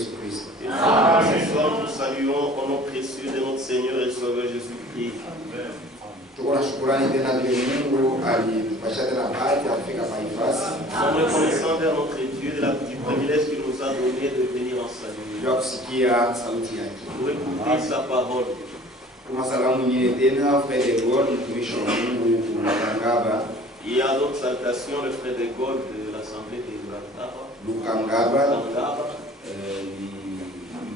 Yesu Kristo. Ce soir, nous saluons au nom précieux de notre Seigneur et Sauveur Jésus-Christ. Tuko na shukrani tena vile Mungu alitupatia tena bahati ya kufika paifasi. Nous sommes reconnaissants vers notre Dieu du privilège qu'il nous a donné de venir en salut. Ndio kusikia sauti yake. Pour écouter sa parole. Kwa salamu nyingine tena frère de Gaulle mtumishi wa Mungu Lukangaba. Il y a d'autres salutations, le frère de Gaulle de l'Assemblée de Lukangaba. Ni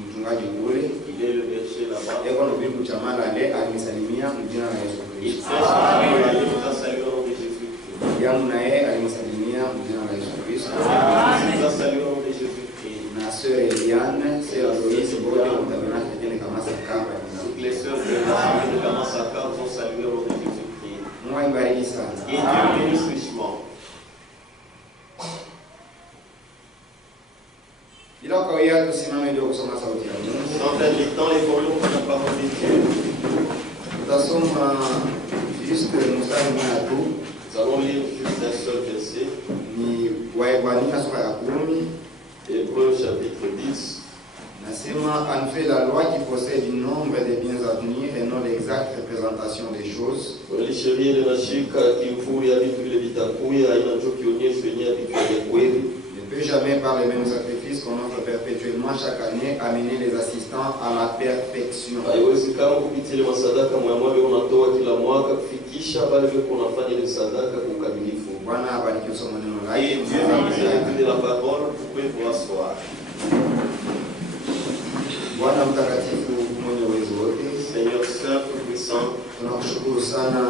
mchungaji kule. Il est le berger là-bas. Eko ndo bibi chamala le alimisalimia mjina la Yesu Kristo. Il nous a salué au nom de Jésus-Christ. Yangu na yeye alimisalimia mjina la Yesu Kristo. Il nous a salué au nom de Jésus-Christ. Na sœur Eliane, sœur Aloïse, bote mtabana tena kama sakaba. Toutes les sœurs de l'Assemblée de Kamasaka sont saluées au nom de Jésus-Christ. Mungu ibariki sana. Et Dieu bénisse richement. Bila kawia tusimame ndio kusoma sauti ya Mungu. Sans perdre le temps, les voyons pour la parole de Dieu. Tutasoma juste mstari mmoja tu. Nous allons lire juste un seul verset. Ni Waebrania sura ya 10. Hébreux chapitre 10. Nasema en fait la loi qui possède un nombre de biens à venir et non l'exacte représentation des choses. Sheria linashika kimfuri ya vitu vile vitakuya inachokionyesha yenyewe vitu vya kweli. Ne peut jamais par les mêmes sacrifices qu'on offre perpétuellement chaque année amener les assistants à la perfection. Haiwezi kama kupitia ile masadaka mwamwa unatoa kila mwaka kufikisha bali vile unafanya ile sadaka kwa ukamilifu. Bwana abariki somo neno lake. Et Dieu bénisse de la parole pour que vous asseoir. Bwana mtakatifu mwenye uwezo wote, Seigneur Saint tout-puissant, tunakushukuru sana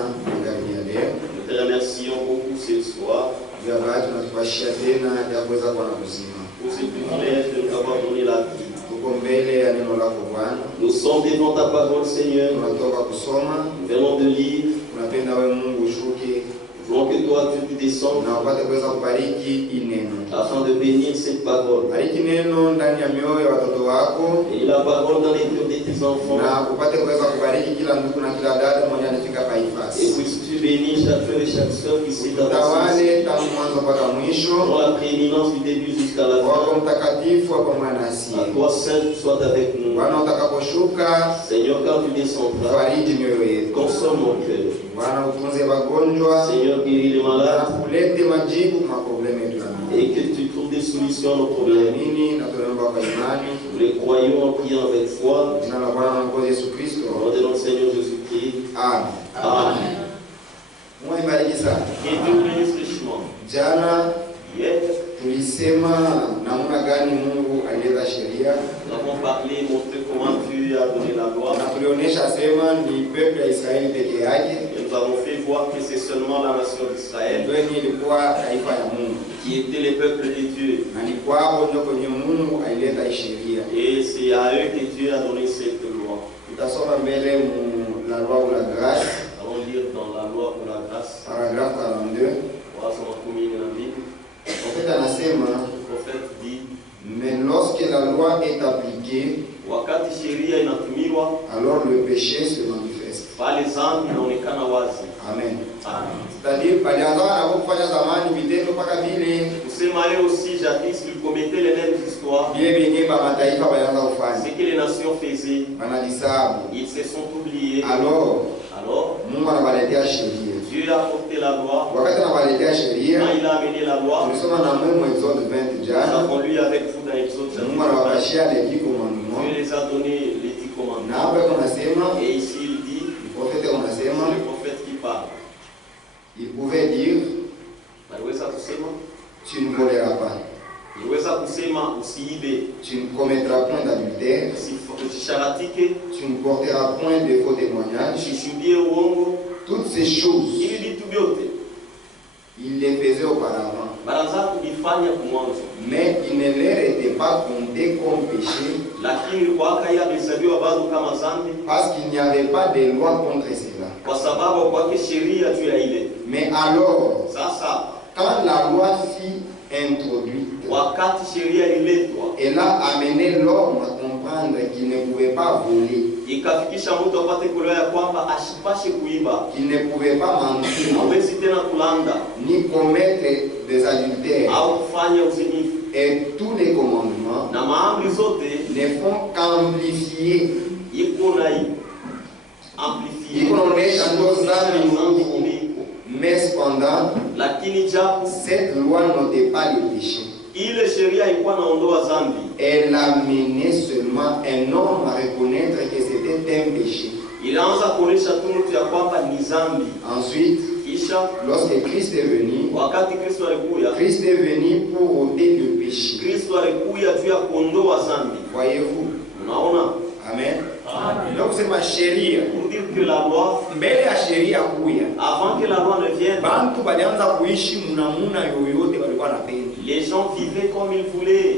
ndani ya leo. nous te remercions beaucoup ce soir Vya bahati tunatupashia tena ya kuweza kuwa na uzima. pour ce privilège de nous avoir donné la vie. Tuko mbele ya neno lako Bwana. Nous sommes devant ta parole, Seigneur. Tunatoka kusoma. Nous venons de lire. Tunapenda wewe Mungu ushuke. Nous voulons que toi tu descendes Na upate kuweza kubariki neno. afin de bénir cette parole. Bariki neno ndani ya mioyo ya watoto wako. Et la parole dans les cœurs de tes enfants. Na upate kuweza kubariki kila ndugu na kila dada mwenye anafika Et paifasi. puisses tu bénir chaque frère et chaque soeur qui s'est Tawale avancé tangu mwanzo mpaka mwisho. dans la prééminence du début jusqu'à la Wako fin. mtakatifu hapo mwanasi. À toi seul sois avec nous. Bwana utakaposhuka, Seigneur, quand tu descendras, fariji mioyo yetu. console nos cœurs. Bwana utunze wagonjwa. Seigneur, guéris les Na malades kulete majibu kwa problemu yetu ya mioyo. et que tu trouves des solutions à nos problèmes. Nini na tunaomba kwa imani. Nous les croyons en priant avec foi. Jina la Bwana na Mwokozi Yesu Kristo. Au nom de notre Seigneur Jésus-Christ. Amen. Amen. Mungu ibariki sana. Et Dieu bénisse richement. Jana Hier, tulisema namna gani Mungu alileta sheria. nous avons parlé, montré comment Dieu a donné la loi. Na tulionyesha sema ni peuple ya Israeli peke yake. Et nous avons fait voir que c'est seulement la nation d'Israël Ndio ilikuwa taifa ya Mungu. qui était le peuple de Dieu. Na ni kwao ndio kwenye Mungu alileta sheria. Et c'est à eux que Dieu a donné cette loi. Tutasoma mbele mu la loi ou la grâce. Allons lire dans la loi pour la grâce. Paragraphe 42. Voilà son commune dans la Bible. Prophète anasema, Le prophète dit, mais lorsque la loi est appliquée, wakati sheria inatumiwa, alors le péché se manifeste. pale dhambi inaonekana wazi. Amen. Amen. C'est-à-dire balianza na kufanya zamani vitendo mpaka vile Kusema leo aussi jadis ils commettaient les mêmes histoires. vile vingine ba mataifa balianza Ce kufanya. que les nations faisaient, Banalisabu. ils se sont oubliés. Alors, Mungu anawaletea sheria. Dieu a porté la loi. Wakati anawaletea sheria, Quand il a amené la loi, tulisoma na Mungu Exode 20 nous jana. avons lu avec vous dans Exode Mungu chapitre 20. anawapashia les 10 commandements. Dieu les a donné les 10 Na commandements. hapa kunasema, Et ici il dit, prophète c'est unasema, le prophète qui parle. il pouvait dire, Aliweza kusema, tu ne voleras pas, aliweza kusema usiibe, tu ne commettras point d'adultère, usisharatike, tu ne porteras point de faux témoignages. usishuhudie uongo. Toutes ces choses, Hivi vitu vyote il les faisait auparavant. baraza kuvifanya kumwanzo, Mais il ne leur était pas compté comme péché lakini kwake yahesabiwa bado kama dhambi, parce qu'il n'y avait pas de loi contre cela. kwa sababu kwake sheria juu ya ile. Mais alors, Sasa quand la loi fut introduite, wakati sheria ililetwa, elle a amené l'homme à comprendre qu'il ne pouvait pas voler, ikafikisha mtu apate kuelewa ya kwamba asipashe kuiba, qu'il ne pouvait pas mentir, hawezi tena kulanda ni commettre des adultères. au kufanya uzinifu. Et tous les commandements na maamri zote ne font qu'amplifier. iko na amplifier Iko naonesha ndo dhambi Mungu. Mais cependant, lakini japo cette loi n'ôtait pas le péché. ile sheria ilikuwa naondoa dhambi, Elle amenait seulement un homme à reconnaître que c'était un péché. ilianza kuonesha tu mtu ya kwamba ni dhambi. Ensuite, Kisha lorsque Christ est venu, wakati Kristo alikuja, Christ est venu pour ôter le péché. Kristo alikuja juu ya kuondoa dhambi. Voyez-vous? Unaona? Amen. Donc c'est ma sheria. Pour dire que la loi, Mbele ya sheria kuya, avant que la loi ne vienne, bantu balianza kuishi munamuna yoyote walikuwa napenda. les gens vivaient comme ils voulaient.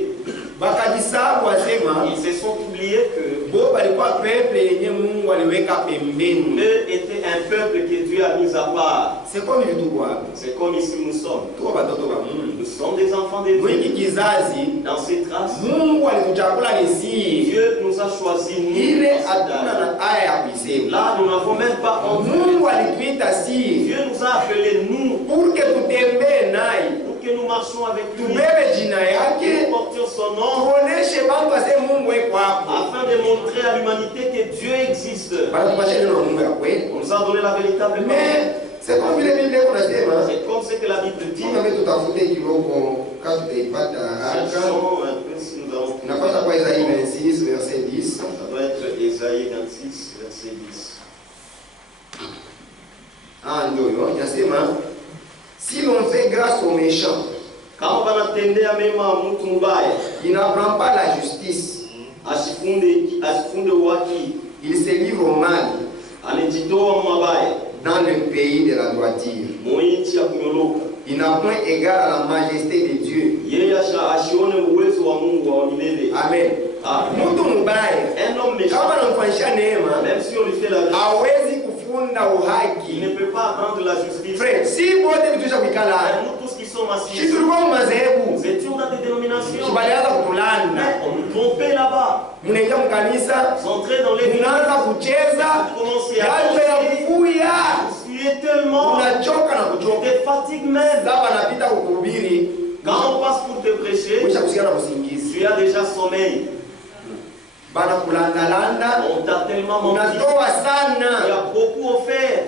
Bakajisahau wasema Ils se sont oubliés que bo balikuwa peuple yenye Mungu aliweka pembeni. eux étaient un peuple que Dieu a mis à part. C'est comme vitu kwa. C'est comme ici nous sommes. Tuko batoto ba Mungu. Nous sommes des enfants de Mwingi Dieu. kizazi Dans ces traces, Mungu alituchagula nisi. Dieu nous a choisis, nous. Ile dans cet hatuna âge. na aya ya kuisema. Là, nous n'avons même pas entendu. Mungu alituita si Dieu nous a appelés, nous, pour que tutembee naye. pour que nous marchions avec lui. Tubebe jina yake. Nous portions son nom Tuoneshe bantu ase Mungu eko hapo. afin de montrer à l'humanité que Dieu existe. Banatupasha neno la Mungu ya kweli. On nous a donné la véritable parole. Mais c'est comme vile Biblia kunasema. C'est comme ce que la Bible dit. Tunabe tutafute kidogo kama tutaipata haraka. Cherchons un peu si nous avons. Napata kwa Isaïe 26 verset 10. Ça doit être Ésaïe 26, verset 10. Ah ndio inasema si l'on fait grâce aux méchants, Kama wanatendea mema mtu mbaya, il n'apprend pas la justice, asifunde haki, il se livre au mal anajitoa mabaya, dans le pays de la droiture. mwinchi ya kunyoloka. Il n'a point égard à la majesté de Dieu. Yeye asione uwezo wa Mungu wa milele. Amen. Mtu mbaya Un homme méchant, kama anamfanyisha neema même si on lui fait la justice, hawezi kufunda il uhaki. ne peut pas apprendre la justice. Frère, si wote vitusha kuikala Nous tous qui sommes assis, si tulikuwa mu nous madhehebu étions dans des dénominations, balianza kutulanda, mais on nous trompait là-bas. munaingia mkanisa Vous entrez dans l'église, munaanza kucheza vous commencez à yale ya danser, kufuya, vous suivez tellement, unachoka na tu kuchoka. te fatigues même. Sasa wanapita kukuhubiri, Quand on passe pour te prêcher, kisha kusikia na usingizi, tu as déjà sommeil. bana kulandalanda, On t'a tellement menti. unatoa Il y sana, a beaucoup offert.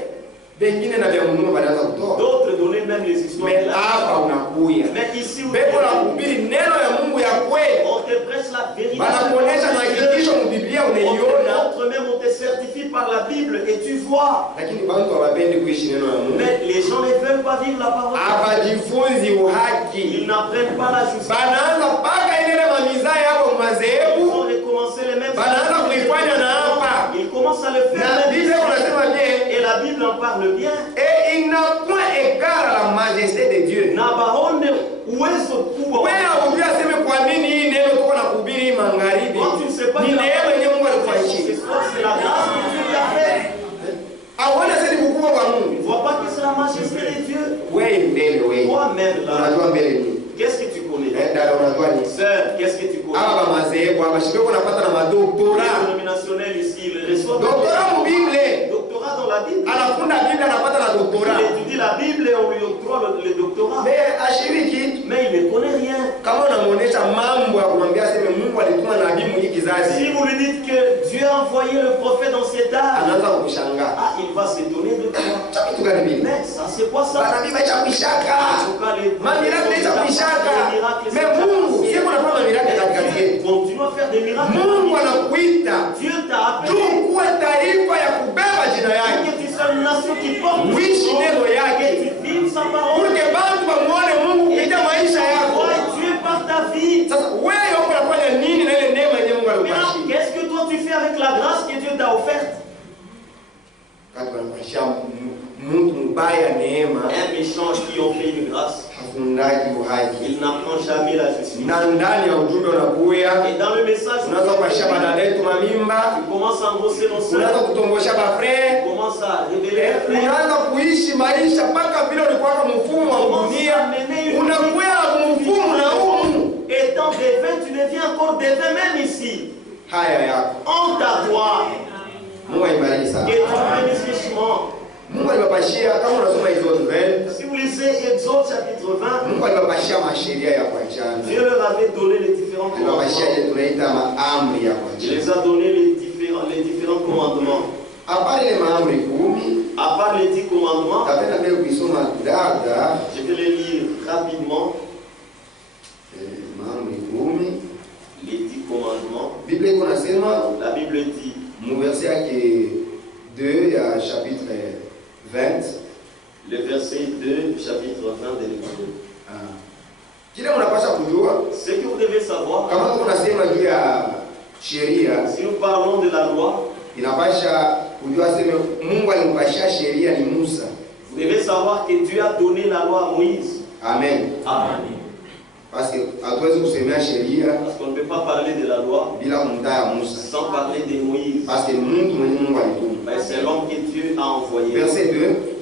bengine na vya Mungu balianza kutoa, D'autres donnaient même les histoires de mais la hapa unakuya Mais ici, où beko la kuhubiri neno ya Mungu ya kweli, on te prêche la vérité. banakuonesha na hakikisho mu Biblia On te unaiona, montre même, on te certifie par la Bible et tu vois. lakini bantu hawapendi kuishi neno ya Mungu, Mais les gens ne veulent pas vivre la parole. hawajifunzi uhaki, Ils n'apprennent pas la justice. banaanza paka ile mamiza yao Ils madhehebu, ont recommencé les mêmes banaanza kuifanya na hapa, Ils commencent à le na faire. même Biblia ici. unasema bien, Et la Bible en parle bien. et il n'a point égard à la majesté de Dieu. Na baone uwezo kubwa. Wewe hujui aseme kwa nini hii neno tuko na kuhubiri magharibi, Toi, tu ne sais pas ni que la neema yenye Mungu ce alikuachia. soir, c'est la grâce que Dieu lui a faite. Auone sasa ni ukubwa wa Tu Mungu. ne vois pas que c'est la majesté de Dieu. Wewe mbele wewe. Toi-même là, Unajua mbele nini? qu'est-ce que tu connais? Dada unajua nini? Sœur, qu'est-ce que tu connais? Hapa ba madhehebu hapa shikoko unapata na madoktora. Les dénominationnels ici, ils reçoivent Doktora mu Biblia. doctorat dans la Bible. Anafunda Biblia anapata na doktora. Il étudie la Bible et on lui octroie le doctorat. Mais ashiriki Mais il ne connaît rien. kama unamuonesha mambo ya kumwambia aseme Mungu alituma nabii mu hiki Si kizazi, vous lui dites que Dieu a envoyé le prophète dans cet âge, anaanza kukushangaa. ah, il va s'étonner de toi. Cha kitu gani Biblia? Mais ça, c'est quoi ça? Bana Biblia cha kuishaka. En tout cas, les Mamiracle cha kuishaka. miracles, Mais Mungu sio kunafanya mamiracle katikati yetu. continue à faire des miracles. Mungu anakuita Dieu t'a appelé tu kuwa taifa ya kubeba jina pour yake, que tu sois une nation qui porte son uishi nom, neno que yake, tu vives sa pour parole. que bantu bamuone Mungu kupitia maisha yako. Vois Dieu par ta vie. Sasa wewe uko unafanya nini na ile neema yenye Mungu Maintenant, alikupatia? qu'est-ce que toi tu fais avec la grâce que Dieu t'a offerte? Kati wanapatia mtu mbaya neema, Un méchant qui ont fait une grâce, hafundaji uhaki. il n'apprend jamais la justice. Na ndani ya ujumbe unakuya, Et dans le message, unaanza kupashia badada yetu mamimba, tu commences à endosser nos unaanza soeurs, kutombosha bafrere, tu commences à révéler les frères, unaanza kuishi maisha mpaka vile ulikuwa kama mfumo wa dunia, unakuwa mfumo na humu. étant dévin, tu deviens encore dévin même ici. Haya yako Honte à toi. Mungu aibariki Que sana. tu bénisses richement. Mungu alibapashia kama unasoma Exode 20. Si vous lisez Exode chapitre 20, Mungu alibapashia masheria ya kuachana. Dieu leur avait donné les différents Alibapashia commandements. ile tunaita maamri ya Il les kuachana. a donné les différents commandements. Apart ile maamri 10, À part les 10 commandements, tapenda mbele kuisoma dada je vais les lire rapidement. maamri 10. Les 10 commandements. Biblia iko nasema La Bible dit, mu verset yake 2 ya chapitre 20. le verset 2, chapitre 20 de l'Exode. Kile mnapasha kujua Ce que vous devez savoir, kama tunasema juu ya sheria, si nous parlons de la loi, inapasha kujua sema Mungu alimpashia sheria ni Musa. vous devez savoir que Dieu a donné la loi à Moïse. Amen. Amen. Parce que hatuwezi kusemea sheria Parce qu'on ne peut pas parler de la loi bila kumtaja Musa. sans parler de Moïse. Parce que Mungu mwenye Mungu alituma. Mais c'est l'homme que Dieu a envoyé. Verset 2.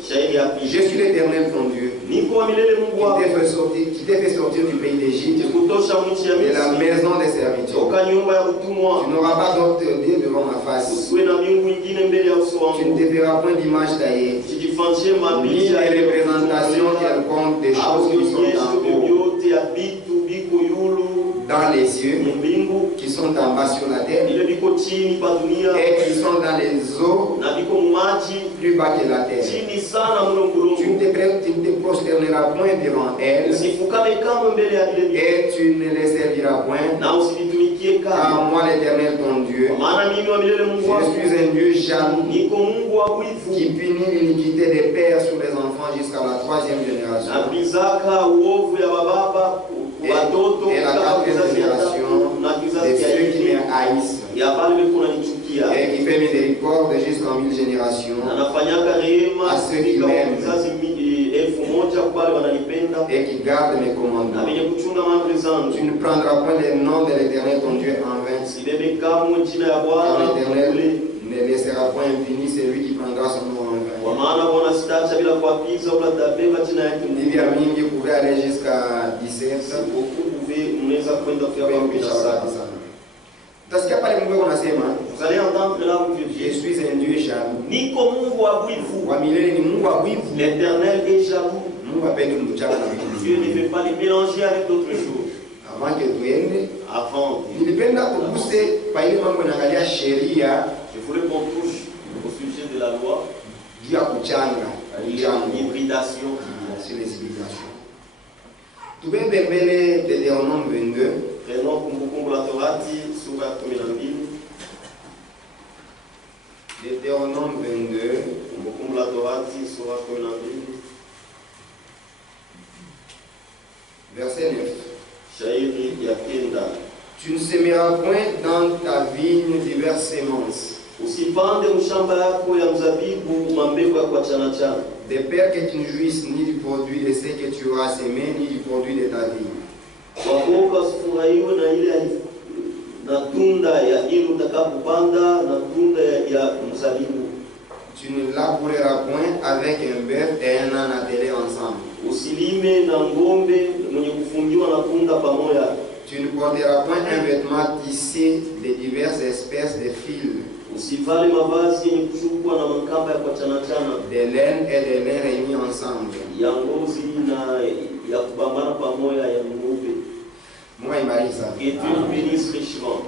Shairi ya Je pili. suis l'Éternel ton Dieu, Niko wa milele Mungu wako, qui t'ai fait sortir du pays d'Égypte, kutosha nchi ya de la Misri, maison des serviteurs. toka nyumba ya utumwa. Tu n'auras pas d'autre Dieu devant ma face. Usiwe na miungu ingine mbele ya uso Tu ne wangu. te feras point d'image taillée, Usijifanyie ni mapicha des représentations quelconques des choses qui sont aonyesho en haut, vyovyote ya vitu biko yulu dans les cieux, mbingu, qui sont en bas sur la terre, ile biko chini pa dunia et qui sont dans les eaux na biko mumaji plus bas que la terre. chini sana mno Tu mulungu. ne te prosterneras point devant elles, Usifukame kamwe mbele ya vile vitu et tu ne les serviras point, na usivitumikie car kamwe, moi l'Éternel ton Dieu, kwa maana mimi wa milele Mungu wako je suis un Dieu jaloux, niko Mungu wa wivu, qui punit l'iniquité des pères sur les enfants jusqu'à la 3e génération. napizaka uovu ya bababa watoto Et la mpaka 4e kizazi ya tatu génération na de kizazi ya ceux qui me nne haïssent, ya pale biko nanichukia. et qui fait miséricorde jusqu'en 1000 générations, Anafanyaka rehema À ceux qui katika m'aiment. vizazi 1000 kwa wale wananipenda et qui garde mes na commandements. wenye kuchunga amri zangu. Tu ne prendras point le nom de l'Éternel ton Dieu en vain, Sibebe kamwe jina ya car Bwana l'Éternel kule, ne laissera point impuni celui qui prendra son nom en kwa vain. maana Bwana sitaacha bila kuapiza wala tabeba jina yake Il y a Mungu. mingi pouvait aller jusqu'à 17. Mnaweza kwenda kwa 17. Utasikia pale Mungu anasema, Vous allez entendre là où Dieu je dit, suis un Dieu jaloux. niko Mungu wa wivu. Wa milele ni Mungu wa wivu. L'Éternel est jaloux. Mungu apendi mchana na vitu Dieu ne vingine. veut pas les mélanger avec d'autres choses. Avant que tuende, Avant, nilipenda kuguse pa ile mambo inaangalia sheria je voulais qu'on touche au sujet de la loi, juu ya kuchanga, l'hybridation. sur les civilisations. Tubebe mbele Deutéronome 22. Prenons Kumbukumbu la Torati sura ya 12. Deutéronome 22, Kumbukumbu la Torati sura ya 12. verset 9. Shairi ya kenda. Tu ne sèmeras point dans ta vigne diverses semences, Usipande mshamba yako ya mzabibu mambegu ya kuachana chana, de peur que tu ne jouisses ni du produit de ce que tu auras semé, ni du produit de ta vigne. kwa kuwa usifurahiwe na ile na tunda ya ile utakapopanda na tunda ya mzabibu. Tu ne laboureras point avec un bœuf et un âne attelés ensemble. Usilime na ngombe mwenye kufungiwa na punda pamoja. Tu ne porteras point un vêtement tissé de diverses espèces de fils, Usivale mavazi yenye kushukwa na makamba ya kuachana chana, de laine et de lin réunis ensemble. ya ngozi na ya kubambana pamoja ya ng'ombe. Mungu ibariki sana. Et Dieu nous bénisse richement.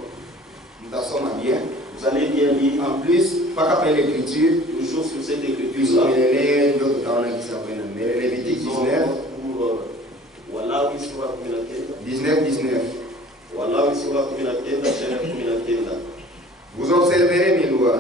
Mtasoma bien. Vous allez bien lire En plus, mpaka pa ile écriture, toujours sur cette écriture. tusomelele ndio tutaona kisa kwenda mbele. Levitique 19, Walawi sura 19. 19. Walawi sura 19 shairi ya 19. Vous observerez mes lois.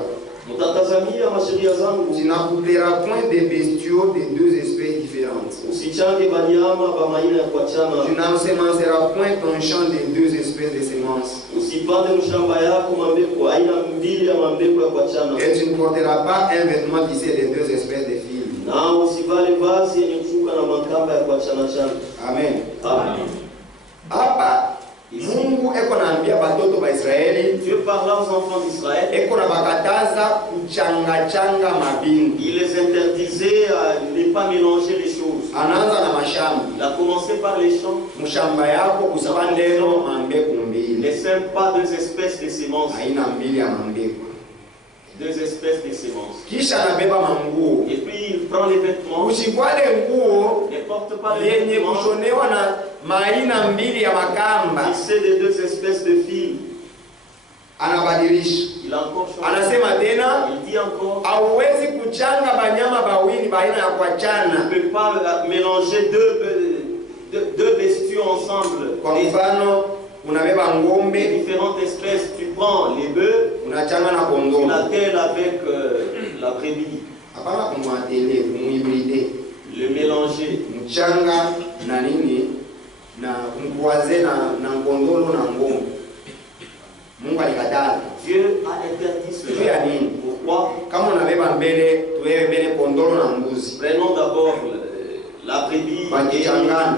Mtatazamia masheria zangu. Tu n'accoupleras point des bestiaux de deux espèces différentes. Usichange banyama ba maina ya kuachana. Tu n'ensemenceras point ton champ de deux espèces de semences. Usipande mshamba yako mambeko aina mbili ya mambeko ya kuachana. Et tu ne porteras pas un vêtement tissé de deux espèces de fils. Na usivale vazi yenye kushuka na makamba ya kuachana chana. Amen. Amen. Hapa Mungu eko naambia batoto ba Israeli, Dieu parla aux enfants d'Israël. eko na bakataza kuchanga mabingu. Il les interdisait à ne pas mélanger les choses. Anaanza na mashamba. Il a commencé par les champs. Mshamba yako usipandemo mambeku mbili. Ne sème pas deux espèces de semences. Aina mbili ya mambeku. deux espèces de semences. kisha anabeba manguo. Et puis il prend les vêtements. Usivale nguo Ne porte pas les yenye vêtements kushonewa na maaina mbili ya makamba, tissés de deux espèces de fils. anabadilisha. Il a encore changé. Anasema tena, Il dit encore, hauwezi kuchanga banyama bawili baina ya on kuachana. ne peut pas mélanger deux bestiaux ensemble. Kwa mfano, unabeba ng'ombe, Des différentes espèces. Tu prends les bœufs, unachanga na tu kondoo. l'attelles avec la brebis. Hapana kumwatele, kumuibride. Le mélanger. Mchanga na nini na kumkuaze na ngondolo na ng'ombe. Mungu alikataa. Dieu a interdit Juu ya cela. nini? Pourquoi? Kama unabeba mbele, tuwewe mbele kondolo na mbuzi. Prenons d'abord la brebis et Wakichangana.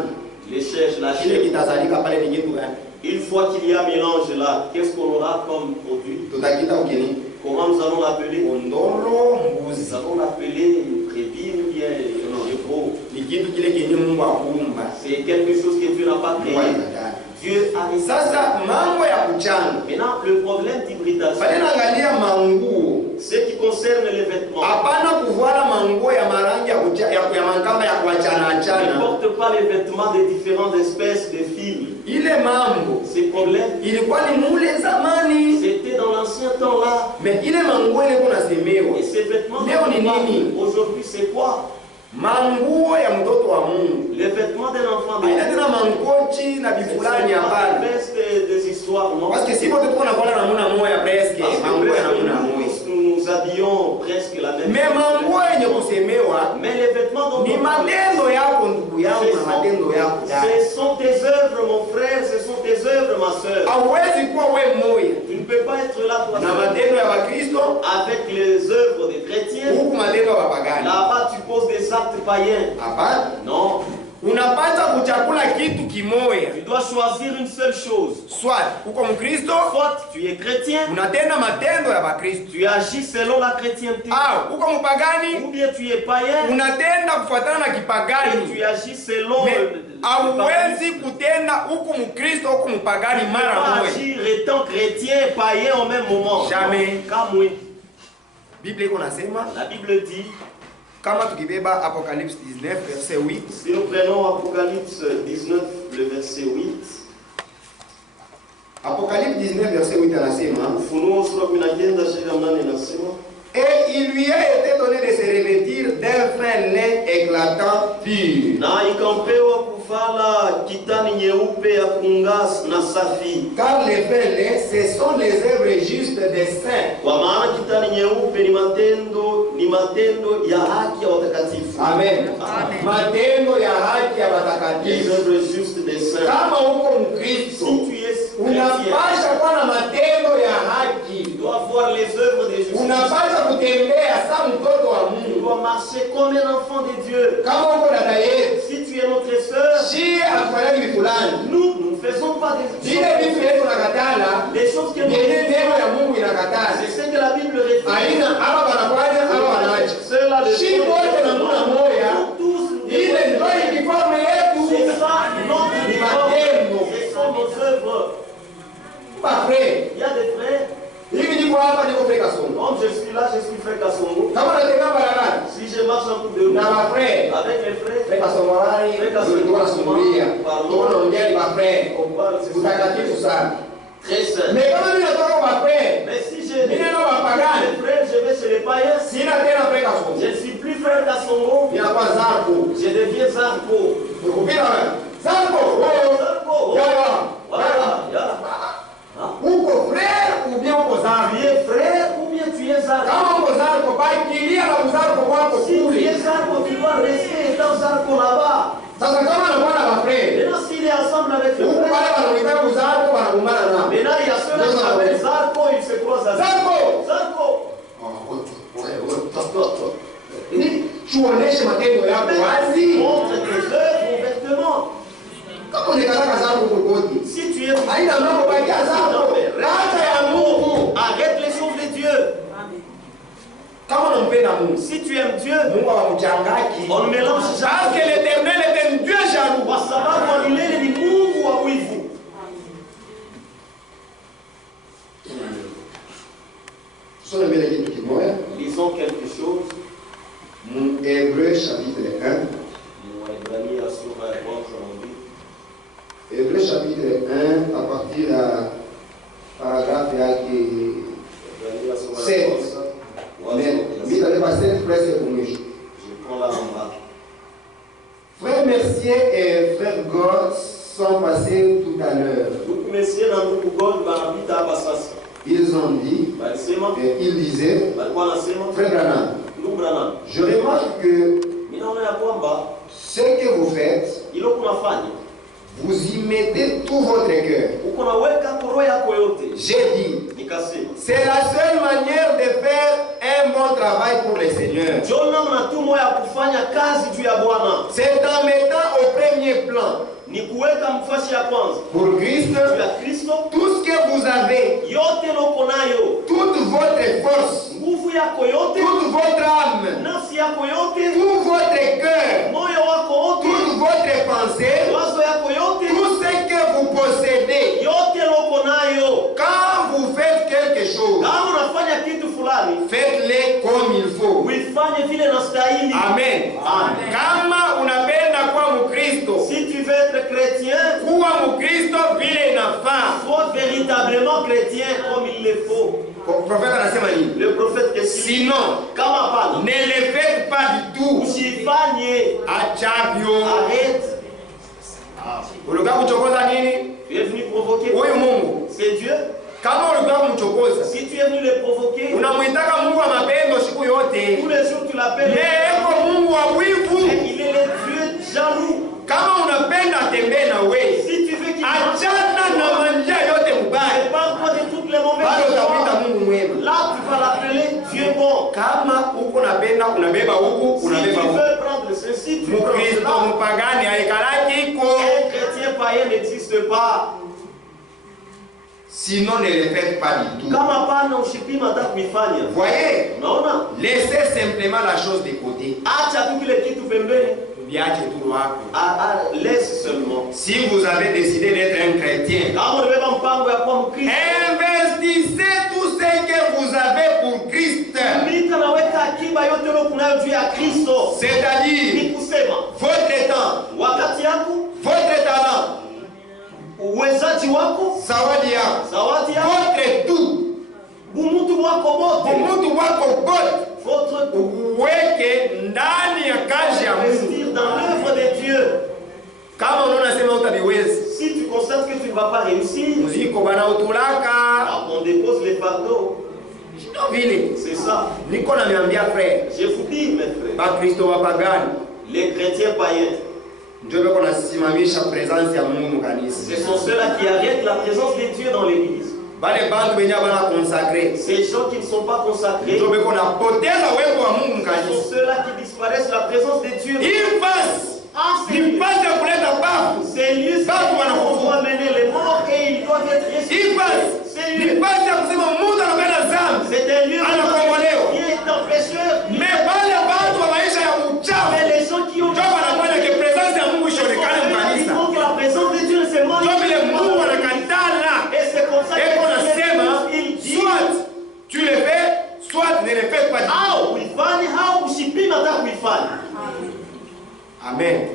les chèvres, la Kile chèvre. kitazalika pale ni kitu gani? Une fois qu'il y a mélange là, qu'est-ce qu'on aura comme produit? Tutakita ukini? Comment nous allons l'appeler? Kondolo, Nous mbuzi. allons l'appeler une brebis ou bien un héros. Ni kitu kile kenye Mungu akuumba. C'est quelque chose que Dieu n'a pas Mungu créé. alikataa. Dieu a laissé. Sasa mambo ya kuchanga. Maintenant, le problème d'hybridation, Bali naangalia manguo. ce qui concerne les vêtements, Hapana kuvala manguo ya marangi ya makamba ya kuachana ne achana. porte pas les vêtements des différentes espèces de fils. Ile mambo Ces problèmes, ilikuwa ni mule zamani. c'était dans l'ancien temps là. Me ile manguo ile kuna semewa. Et ces vêtements, Leo ni nini? aujourd'hui, c'est quoi? Manguo ya mtoto wa Mungu. Les vêtements d'un enfant de Haina tena mangochi na bifulani hapana. des histoires, non? Parce que si wote tuko navala namuna moya presque Parce que manguo ya presque namuna moya. nous nous habillons presque la même Me manguo yenye kusemewa Mais les vêtements dont ni matendo yako ndugu yangu na matendo yako dada. ce sont tes œuvres, mon frère, ce sont tes œuvres, ma soeur. Hauwezi kuwa we moya Tu ne peux pas être là, toi, na seul, matendo ya Wakristo avec les œuvres des chrétiens. huku matendo ya wapagani. Là-bas, tu poses des actes païens. Hapana. Non. Unapata kuchakula kitu kimoya. Tu dois choisir une seule chose. Swat, uko Mkristo, Soit tu es chrétien, unatenda matendo ya Bakristo. tu agis selon la chrétienté. Au uko mpagani, Ou bien tu es païen unatenda kufuatana na et kipagani. tu agis selon Me le hauwezi kutenda huku Mkristo huku mpagani mara pas moja. agir étant chrétien et païen au même moment. Jamais. Comme oui. Biblia iko nasema La Bible dit, kama tukibeba Apocalypse 19 verset 8, si nous prenons Apocalypse 19, le verset 8, Apocalypse 19 verset 8 anasema, Ufunuo sura 19 shida 8 inasema, et il lui a été donné de se revêtir d'un fin lin éclatant pur. na ikampewa kuvala kitani nyeupe ya kung'aa na safi. Car les fins lin, ce sont les œuvres justes des saints. Kwa maana kitani nyeupe ni matendo ya haki ya watakatifu. Amen. Matendo ya haki ya Les watakatifu. œuvres justes des saints. Kama uko Mkristo, Si tu es chrétien, unapasha kuwa na matendo ya haki. tu dois voir les œuvres des justes. Unapasha kutembea sa mtoto wa Tu Mungu. dois marcher comme un enfant de Dieu. Kama uko dada yetu, Si tu es notre sœur, si atufanya vitu fulani, nous ne faisons pas des vile vitu yetu nakatala, les choses que nous yenye faisons. neno ya Mungu inakatala. C'est ce que la Bible réfute. Aina hapa wanafanya hapa wanaacha. Ceux-là, les Si wote namuna moya, tous, ile ndio uniforme yetu. c'est ça notre uniforme. Ce sont nos œuvres. Ba frère, Il y a des frères, hivi niko hapa niko frère Kasongo. comme je suis là, je suis frère Kassongo. Kama natembea barabara Si je marche un coup de route na ba frère, avec les frères, frère Kasongo wali ndio tunasumbulia. Tunaongea ni ba frère. on parle, c'est Utakatifu sana. très sain. Mais kama mimi natoka kwa frère, Mais si je mimi ndio wapagani. les frères, je vais chez les païens. Sina tena frère Kasongo. Je ne suis plus frère Kassongo, Ninakuwa Zarko. je deviens Zarko. Nikupita wewe. Zarko, wewe. Zarko, Yawa. voilà, yeah. Uko frère ou bien uko Zarko? Tu es frère ou bien tu es Zarko? Kama uko Zarko, bakilia na Zarko wako Si tu kule. es Zarko, tu dois rester étant Zarko là-bas. Sasa kama anakuwa na ba frère, Maintenant, s'il est ensemble avec le huko frère, wale wanaoitaka Zarko wanakumbana nao. maintenant il y a ceux-là qui s'appellent Zarko, ils se croisent à Zarko. Zarko. Tuoneshe matendo yako wazi. Montre tes œuvres, vos vêtements. Kama unataka Zarko kokoti. Si tu es Haina mambo bakia Zarko. Acha ya Mungu. arrête les choses de Dieu. Kama unampenda Mungu, Si tu aimes Dieu, Mungu hawamchangaki. on ne mélange Parce jamais. que l'Éternel est un Dieu jaloux. Kwa sababu milele ni Mungu wa wivu. Some mbele kitu kimoja. Lisons quelque chose. Hébreu chapitre 1. Mwaebrania sura ya kwanza na mbili. Hébreu chapitre 1 à partir de paragraphe yake Mwaebrania sura 7. ya kwanza. Mais il avait passé presque pour nous. Je prends là en bas. Frère Mercier et frère God sont passés tout à l'heure. Ndugu Mercier na ndugu God wanapita hapa sasa. Ils ont dit, Walisema, ils disaient, walikuwa wanasema, frère Branham, ndugu Branham, je remarque que ninaona ya kwamba ce que vous faites, ilo kunafanya vous y mettez tout votre cœur. uko naweka roho yako yote. J'ai dit, Nikasema, c'est la seule manière de faire un bon travail pour le Seigneur. John namna tu moyo ya kufanya kazi juu ya Bwana C'est en mettant au premier plan ni kuweka mfashi ya kwanza pour Christ juu ya Kristo. tout ce que vous avez, Yote loko nayo, toute votre force, nguvu yako yote, toute votre âme, nafsi yako yote, tout votre cœur, moyo wako wote, toute votre pensée, wazo yako yote, tout ce que vous possédez. yote loko nayo. Quand vous faites quelque chose, Kama unafanya kitu fulani, faites-le comme il faut. uifanye vile na stahili. Amen. Amen. Kama unapenda kuwa Mkristo, Si tu veux être chrétien, kuwa Mkristo vile inafaa. sois véritablement chrétien comme il le faut. Profeta anasema nini? Le prophète que si Sinon, kama hapana, ne le faites pas du tout. usifanye, Achavyo. arrête. Ulikuwa kuchokoza nini? Tu es venu provoquer. Huyu Mungu. C'est Dieu. Kama ulikuwa kumchokoza, Si tu es venu le provoquer, unamwitaka Mungu wa mapendo siku yote. tous les jours tu l'appelles. Yeye eko Mungu wa wivu. Il est le Dieu jaloux. Kama unapenda atembee na wewe, Si tu veux qu'il achana na manjia yote mubaya. sépare-toi de toutes les mauvaises Bado utamuita choses. Mungu mwema. Là, tu vas l'appeler Dieu bon. Kama uko napenda unabeba huku, Si tu unabeba huku. veux prendre ceci, tu prends Mkristo cela. mpagani haikalaki iko. Un chrétien païen n'existe pas. Sinon ne le faites pas du tout. Kama hapana ushipima hata kuifanya. Voyez, Unaona? laissez simplement la chose de côté. Acha tu kile kitu pembeni. Viache tu wako. Laisse seulement. Si vous avez décidé d'être un chrétien, Kama unabeba mpango ya kuwa Mkristo, investissez tout ce que vous avez pour Christ. mita naweka akiba yote leo kunayo juu ya Kristo. C'est-à-dire Ni kusema votre temps, wakati yako, votre talent, uwezaji wako, zawadi yako, zawadi yako, votre tout, bumutu wako bote, umutu wako bote, votre uweke ndani ya kazi ya Mungu. investir dans l'œuvre de Dieu. Kama unaona sema utaviwezi, Si tu constates que tu ne vas pas réussir, muziko bana utulaka. on dépose les fardeaux. Ndio vile. C'est ça. Niko na miambia frère, Je vous dis, mes frères, Bakristo wapagani les chrétiens païens, ndio beko nasimamisha presence ya Mungu kanisa. ce sont ceux-là qui arrêtent la présence de Dieu dans l'église. Bale bantu benye bana consacré. Ces gens qui ne sont pas consacrés, Ndio beko napoteza uwepo wa Mungu ce sont kanisa. ceux-là qui disparaissent la présence de Dieu. Hii passe ni passe ya kuleta babu. Ces lieux, Babu on wanakufa. doit mener les morts et ils doivent être Hii ressuscités. passe Ces ni lieux, passe ya kusema Mungu anapenda zambi. c'est un lieu Anakombolewa. qui est un pécheur. Mais bale bantu wa maisha ya uchafu. Mais les gens qui ont Ndio wanafanya ke presence ya Mungu ishonekane il mkanisa. faut que la présence de Dieu ne se Ndio vile Mungu manifeste. anakatala. Et c'est comme ça Eko nasema qu'il dit, soit tu le fais, soit ne le fais pas. au kuifanya au kushipima hata kuifanya. Amen.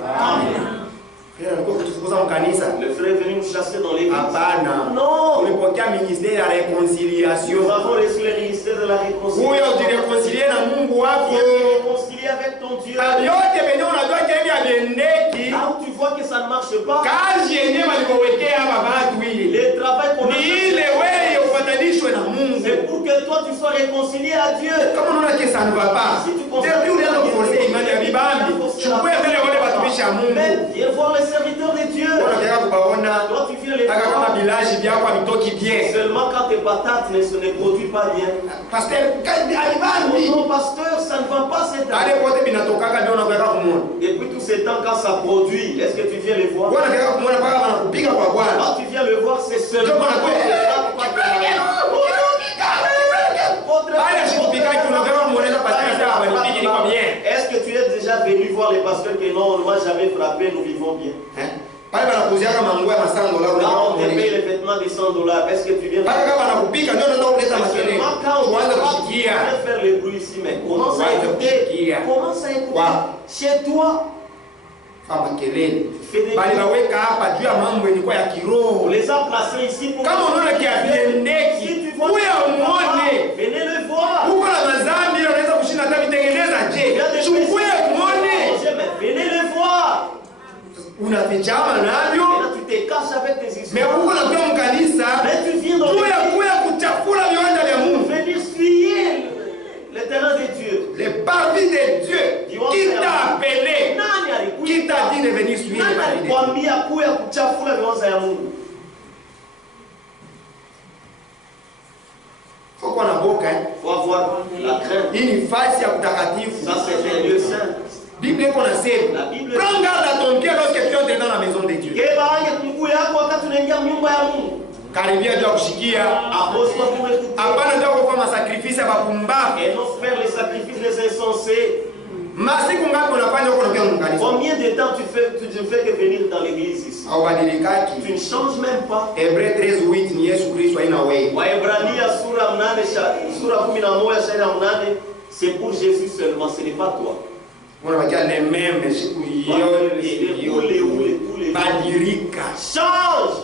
Frère, alikuwa kutufukuza mkanisa. Le frère est venu nous chasser dans l'église. Hapana. Non. Tulipokea ministère ya Nous réconciliation. avons reçu le ministère de la Huyo réconciliation. ujireconcilie na Mungu wako. Tu es réconcilié avec ton Dieu. Yote venye unajua kendi abiendeki. Là où tu vois que ça ne marche pas, Kazi yenyewe walipowekea hapa watu ile. le travail qu'on a Ni fait, ile wewe upatanishwe na Mungu. c'est pour que toi tu sois réconcilié à Dieu. Kama unaona que ça ne va pas. Depuis unaanza kuforcer imani ya bibambi. Chukua vile wale watumishi wa Mungu. Mais viens voir les serviteurs de Dieu. Unataka kubaona Toi tu viens les hata kama voir. bilaji vyako havitoki bien. Seulement quand tes patates ne produisent pas bien. Pasteur, alibambi. Mon pasteur, ça ne va pas cette Ale année. pote binatokaka ndio unataka kumuona. Depuis tous ces temps, quand ça produit, est-ce que tu viens les voir? Bwana anataka kumuona mpaka wanakupiga kwa Bwana. Quand tu viens le voir, c'est seulement Ndio quand tu frappes pas de Bale ashikupigaki unataka kumuonesha pasteur sasa abanipige niko bien. Est-ce que tu es déjà venu voir les pasteurs que non, on ne m'a jamais frappé, nous vivons bien? Pale banakuziaka manguo ya $100 Quand unataka on te paye kumuonesha. les vêtements de $100, est-ce que tu viens Pale kama banakupiga ndio unataka kuleta makelele. Seulement quand on Tuanze frappe, kushikia le bruit ici, mais commence à écouter. Commence à écouter. Chez toi, Fama kelele. fais des Bali baweka hapa juu ya mambo yenye kwa ya kiroho. on les a placés ici pour Kama unaona si kiabiendeki, tu vois uya umuone. venez le voir. Uko na mazambi ile unaweza kushinda hata vitengeneza je. Chukue umuone. Venez le voir. Unafichama Et navyo. là, tu te caches avec tes Mais histoires. uko na kwa mkanisa. Mais tu viens dans Kuya kuchafula viwanja vya Mungu. venir fouiller le terrain de Dieu. Les parvis de Dieu. Qui t'a appelé? Nani alikuita? Qui t'a dit de venir suivre les Nani parvis de Dieu? alikwambia kuya kuchafula viwanja ya Mungu? Faut qu'on a boka. Faut avoir la crainte. Hii ni fasi ya utakatifu. Ça, c'est un lieu saint. Bible iko nasema. La Bible Prends garde à ton pied lorsque tu entres dans la maison de Dieu. Kebaange mguu yako wakati unaingia nyumba ya Mungu. Karibia juu ya kushikia. Apose-toi pour écouter. Hapana ndio kufanya masakrifisi ya bapumbavu. Et non faire les sacrifices des insensés. Masiku ngapi unafanya huko unakuwa mkanisa? Combien de temps tu ne fais que venir dans l'église ici? Au badilikaki. Tu ne changes même pas. Hebreu 13:8 ni Yesu Kristo haina wewe. Waebrania sura 8 sura 11 shairi ya 8 c'est pour Jésus seulement, ce n'est pas toi. Unabakia le même siku yote. Badilika. Change.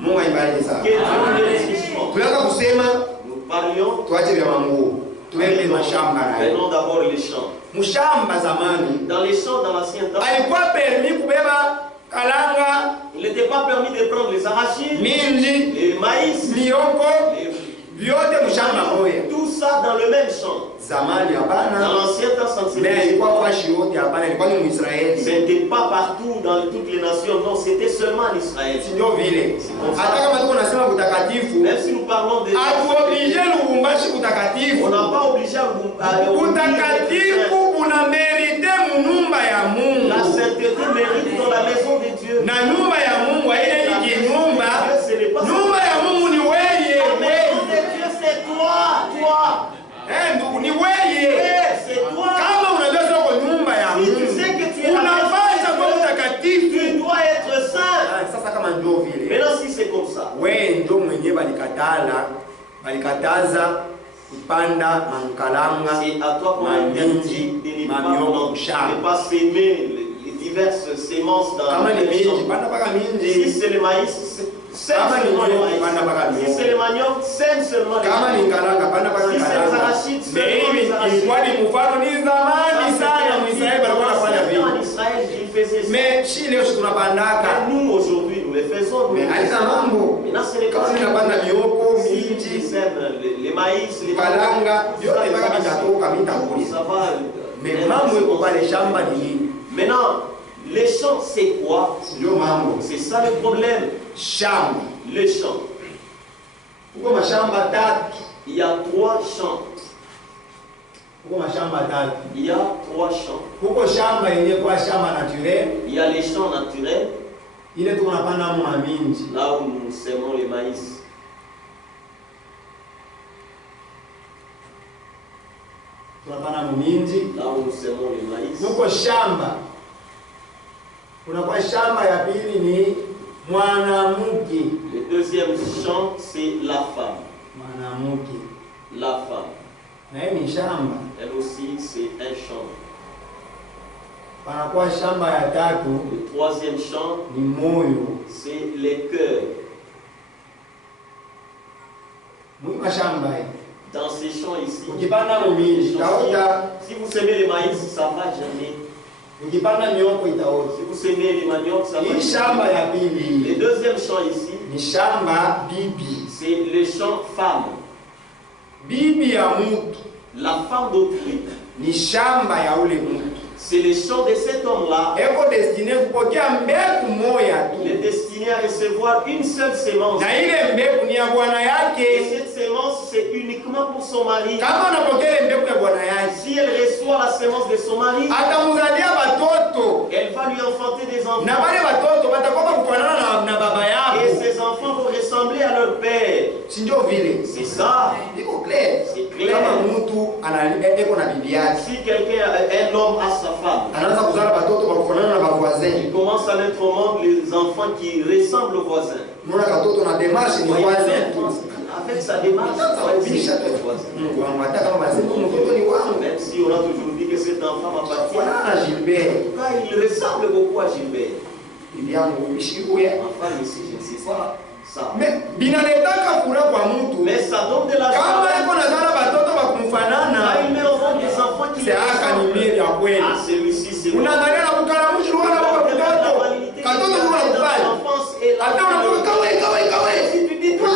Mungu aibariki sana. Que Dieu nous bénisse. Tunataka kusema Nous parlions. tuache vya manguo. Tuende mashamba nayo. Prenons d'abord les champs. Mshamba zamani Dans les champs, dans l'ancien temps, alikuwa permis kubeba kalanga, il n'était pas permis de prendre les arachides, minji, les maïs, mioko, les vyote mshamba moja. tout ça dans le même champ. Zamani Dans hapana. l'ancien temps, ça ne se Mais faisait ilikuwa pas. fashi yote hapana, ilikuwa ni Muisraeli. Ce n'était pas partout dans toutes les nations, non, c'était seulement en Israël. Ndio vile. Hata kama tuko nasema kutakatifu, Même si nous parlons de... atuoblige Lubumbashi On kutakatifu. n'a pas obligé à Kutakatifu unamerite munumba ya Mungu. la sainteté mérite dans la maison de Dieu. Na nyumba ya Mungu haina hiki nyumba. Nyumba ya Mungu ni La wewe, maison wewe. de Dieu, c'est toi. Ndugu ni wewe. C'est toi. Kama unajua sio kwa nyumba ya Si tu Mungu, sais que tu es la unapaswa kuwa maison de Dieu, mtakatifu. tu dois être saint. Sasa kama ndio vile, Maintenant, si c'est comme ça, wewe ndio mwenyewe balikataza kupanda mankalanga, c'est à toi qu'on interdit de ne pas s'aimer les diverses sémences dans kama ni les minji champs. panda paka Si minji, c'est le maïs, sème seulement le maïs. Si c'est le manioc, sème seulement le kama ni manioc. kalanga panda paka Si c'est les kalanga. arachides, Mais seulement les hivi arachides. ilikuwa ni mfano ni zamani sana Mwisraeli walikuwa wanafanya En vile. Israël, ils faisaient ça. Mais si leo tunapandaka, Mais nous, aujourd'hui, nous les faisons. mais alisa mambo. Maintenant, ce n'est pas Kama ça. ninapanda mioko, Si minji, tu sèmes les maïs, les kalanga, yote mpaka vitatoka ça vitakuli. va. Mais mambo iko pale shamba ni nini? Maintenant, les champs, c'est quoi? Sio mambo. C'est ça le problème. Shamba. Les champs. Uko mashamba tatu. Il y a 3 champs. Uko mashamba tatu. Il y a 3 champs. Uko shamba yenye kwa shamba naturel, Il y a les champs naturels, ile tuko napanda mwa minji. là où nous sémons les maïs. Tunapanda minji. Là où nous sémons les maïs. Uko shamba. Kunakuwa shamba ya pili ni mwanamke. Le deuxième champ, c'est la femme. Mwanamke. La femme. Na hii ni shamba. Elle aussi, c'est un champ. Panakuwa shamba ya tatu Le troisième champ, ni moyo. c'est les cœurs. Mwima shamba hii. Dans ces champs ici, Ukipanda minji itaota, si vous semez les maïs, ça ne va jamais. ukipanda mioko itaota. Si vous semez les maniocs, ça va Hii shamba jamais. ya pili Le deuxième champ ici, ni shamba bibi. c'est le champ femme. Bibi ya mtu La femme d'autrui. ni shamba ya ule mtu. C'est le champ de cet homme-là. Eko destine kupokea mbegu moya Il est tu. destiné à recevoir une seule sémence. Na ile mbegu ni ya bwana Et yake. cette sémence, c'est uniquement pour son mari. Kama unapokea ile mbegu ya bwana yake, Si elle reçoit la sémence de son mari, atamuzalia watoto. elle va lui enfanter des enfants. Na wale watoto watakuwa kufanana na baba Et yao. ces enfants vont ressembler à leur père. Si ndio vile? C'est ça. Iko clear. C'est clair. Kama mtu eko na bibi yake, Si quelqu'un, un homme a sa femme, anaanza kuzala watoto wa kufanana na voisin. il commence à mettre au monde les enfants qui ressemblent aux voisins. Mwana katoto na démarche ni voisin tu. fait sa démarche, ça va exiger ton voisin. Même si on a toujours dit que cet enfant m'appartient, en tout cas, il ressemble beaucoup à Gilbert. Enfin, ici, je ne sais pas ça. Mais ça donne de la joie. Quand il met au monde des enfants qui celui-ci, c'est moi. Si tu dis toi,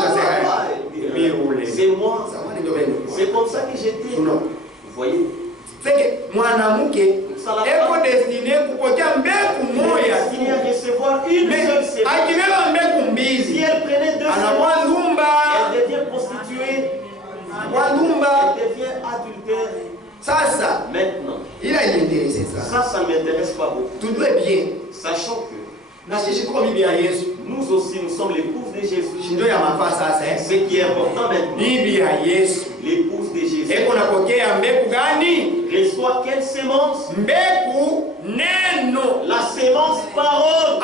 c'est moi. C'est comme ça que j'étais. Vous voyez? mwanamke eko destiné kupokea mbegu moja akibeba mbegu mbili anakuwa ndumba, elle devient prostituée, elle devient adultère. Sasa maintenant il a intéressé ça ne m'intéresse pas beaucoup. Tu dois bien sachant que nous aussi nous sommes l'épouse de Jésus. Ce qui est important maintenant, l'épouse de Jésus reçoit quelle sémence? La sémence parole.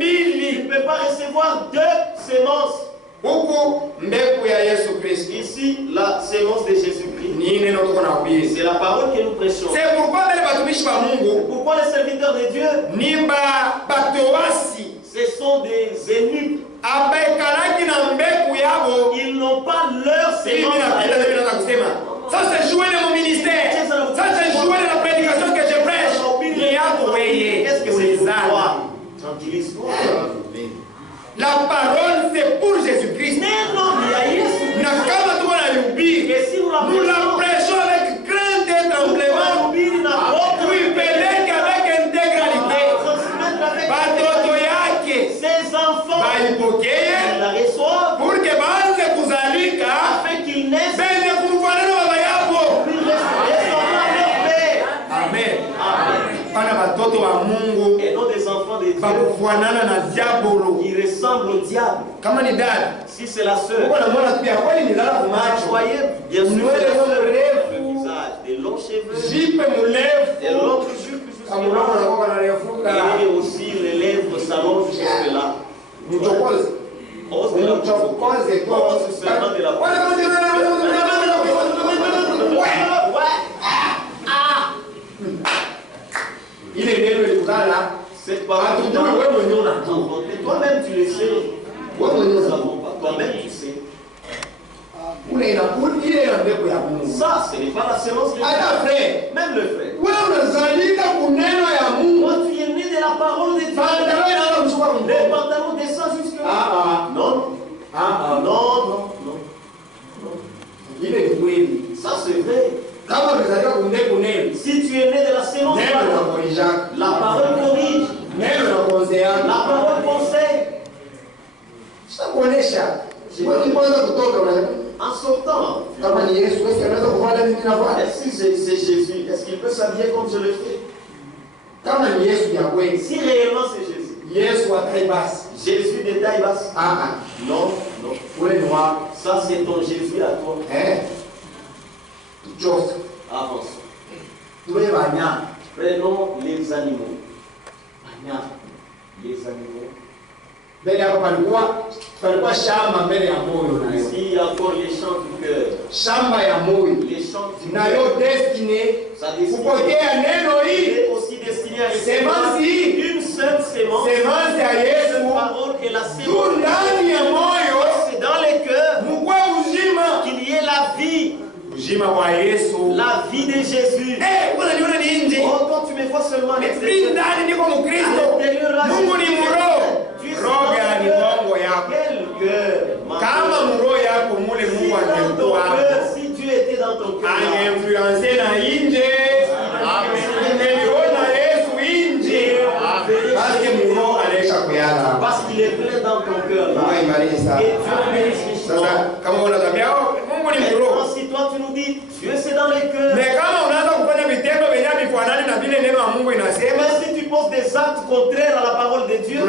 Tu ne peux pas recevoir deux sémences. Ici, la sémence de Jésus-Christ. C'est la parole que nous prêchons. C'est pourquoi les serviteurs de Dieu, ce sont des eunuques. Ils n'ont pas leur sémence. Ça c'est joué dans mon ministère. Ça c'est joué dans la prédication que je prêche. Qu'est-ce que c'est pour toi? Tranquillise-toi. La parole c'est pour Jésus-Christ. Nous la prêchons avec crainte et tremblement. Avec intégralité. Ses enfants la reçoivent pour que afin qu'ils naissent. Et non des enfants de Dieu qui ressemblent au diable. Si c'est la sœur, voyez bien sûr le visage, des longs cheveux, des longues jupes jusque-là, et aussi les lèvres s'allongent jusque-là. Il est né le cette parole, toi-même tu le sais. Toi-même tu sais. Ça, ce n'est pas la sémence de Dieu. Même le frère. Toi, tu es né de la parole de Dieu. Les pantalons descendent jusque là. Non. Non. Ça, c'est vrai. Si tu es né de la sémence, la parole corrige. La parole conseille. En sortant, si c'est Jésus, est-ce qu'il peut s'habiller comme je le fais? Si réellement c'est Jésus, Jésus de taille basse. Non. Ça c'est ton Jésus à toi. Avance. Prenons les animaux. Les animaux. Ici, il y a encore les chants du cœur. Les chants du cœur. Ça est aussi destiné à recevoir une seule sémence. Cette parole est la sémence. C'est dans les cœurs qu'il y ait la vie. La vie de Jésus. Oh, toi tu me vois seulement à l'extérieur. Si Dieu était dans ton cœur, parce qu'il est plein dans ton cœur. Et Dieu si toi tu nous dis Dieu c'est dans les cœurs. Mais si tu poses des actes contraires à la parole de Dieu,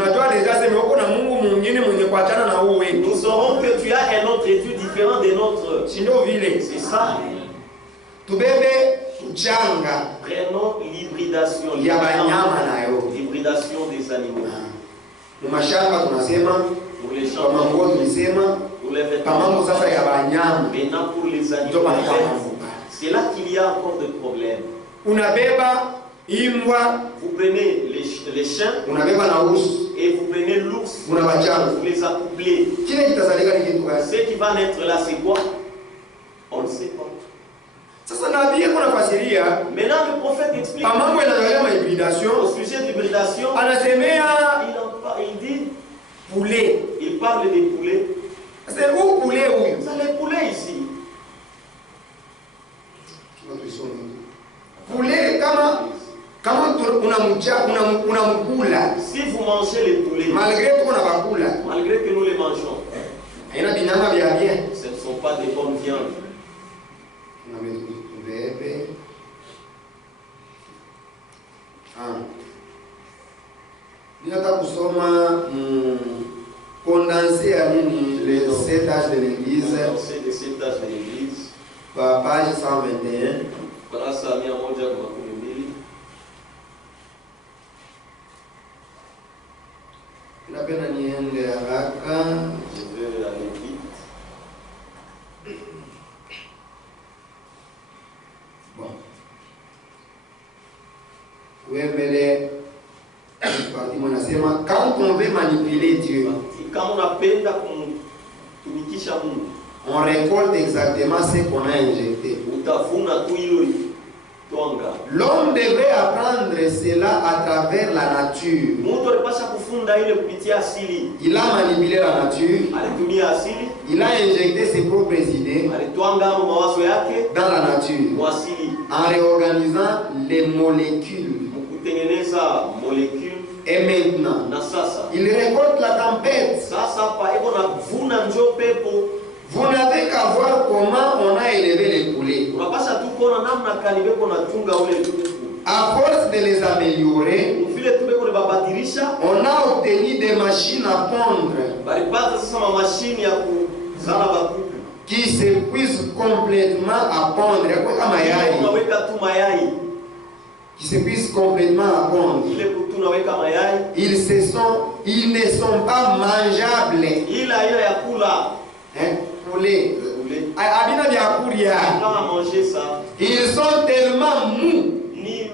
nous saurons que tu as un autre Dieu différent de notre. C'est ça. Prenons l'hybridation. L'hybridation des animaux. Pour les Kwa mambo tulisema, pour les kwa mambo vêtements. sasa ya banyama. Maintenant pour les animaux, c'est là qu'il y a encore des problèmes. Unabeba imbwa, Vous prenez les chiens unabeba na usu, et vous prenez l'ours, unawachana. vous les accouplez. Kile kitazalika ni kitu gani? Ce qui va naître là, c'est quoi? On ne sait pas. Sasa nabii yuko nafasiria Maintenant, le prophète explique kwa mambo yanayoelekea mahibridation, au sujet de l'hybridation. anasemea Il dit, poulet. il parle des poulets. Sasa huu poulet huyu, Vous avez les poulets ici. poulet kama unamkula, Si vous mangez les poulets, malgré tuko na bakula, malgré que nous les mangeons, haina binyama vya bien. ce ne sont pas des bonnes viandes. Ninataka kusoma condensé à nini les 7 âges de l'église, C'est des 7 âges de l'église. page 121. Kurasa 112. Napenda niende haraka. Je vais aller vite. Bon. Wembele parti mwanasema quand on veut manipuler Dieu, Kama unapenda kumtumikisha Mungu, on récolte exactement ce qu'on a injecté. utavuna tu hilo twanga. L'homme devait apprendre cela à travers la nature. Mtu alipasha kufunda ile kupitia asili. Il a manipulé la nature, Alitumia asili, il a injecté ses propres idées alitwanga mawazo yake dans la nature kwa asili, en réorganisant les molécules. kutengeneza molecule. Et maintenant, Na sasa il récolte la tempête. sasa hapa iko na vuna njo pepo. Vous n'avez qu'à voir comment on a élevé les poulets. Unapasha tu kuona namna kani beko na chunga ule kuku. À force de les améliorer, Vile tu beko babadilisha, on a obtenu des machines à pondre balipata sasa mashini ya kuzala bakuku. qui s'épuisent complètement à pondre. Unaweka tu mayai. Qui s'épuisent complètement à pondre. Ile kutu unaweka mayai. Ils ne sont pas mangeables. Ila hiyo ya kula. Poulet. Abina vya kulia. Kama manger ça. Ils sont tellement mous. Ni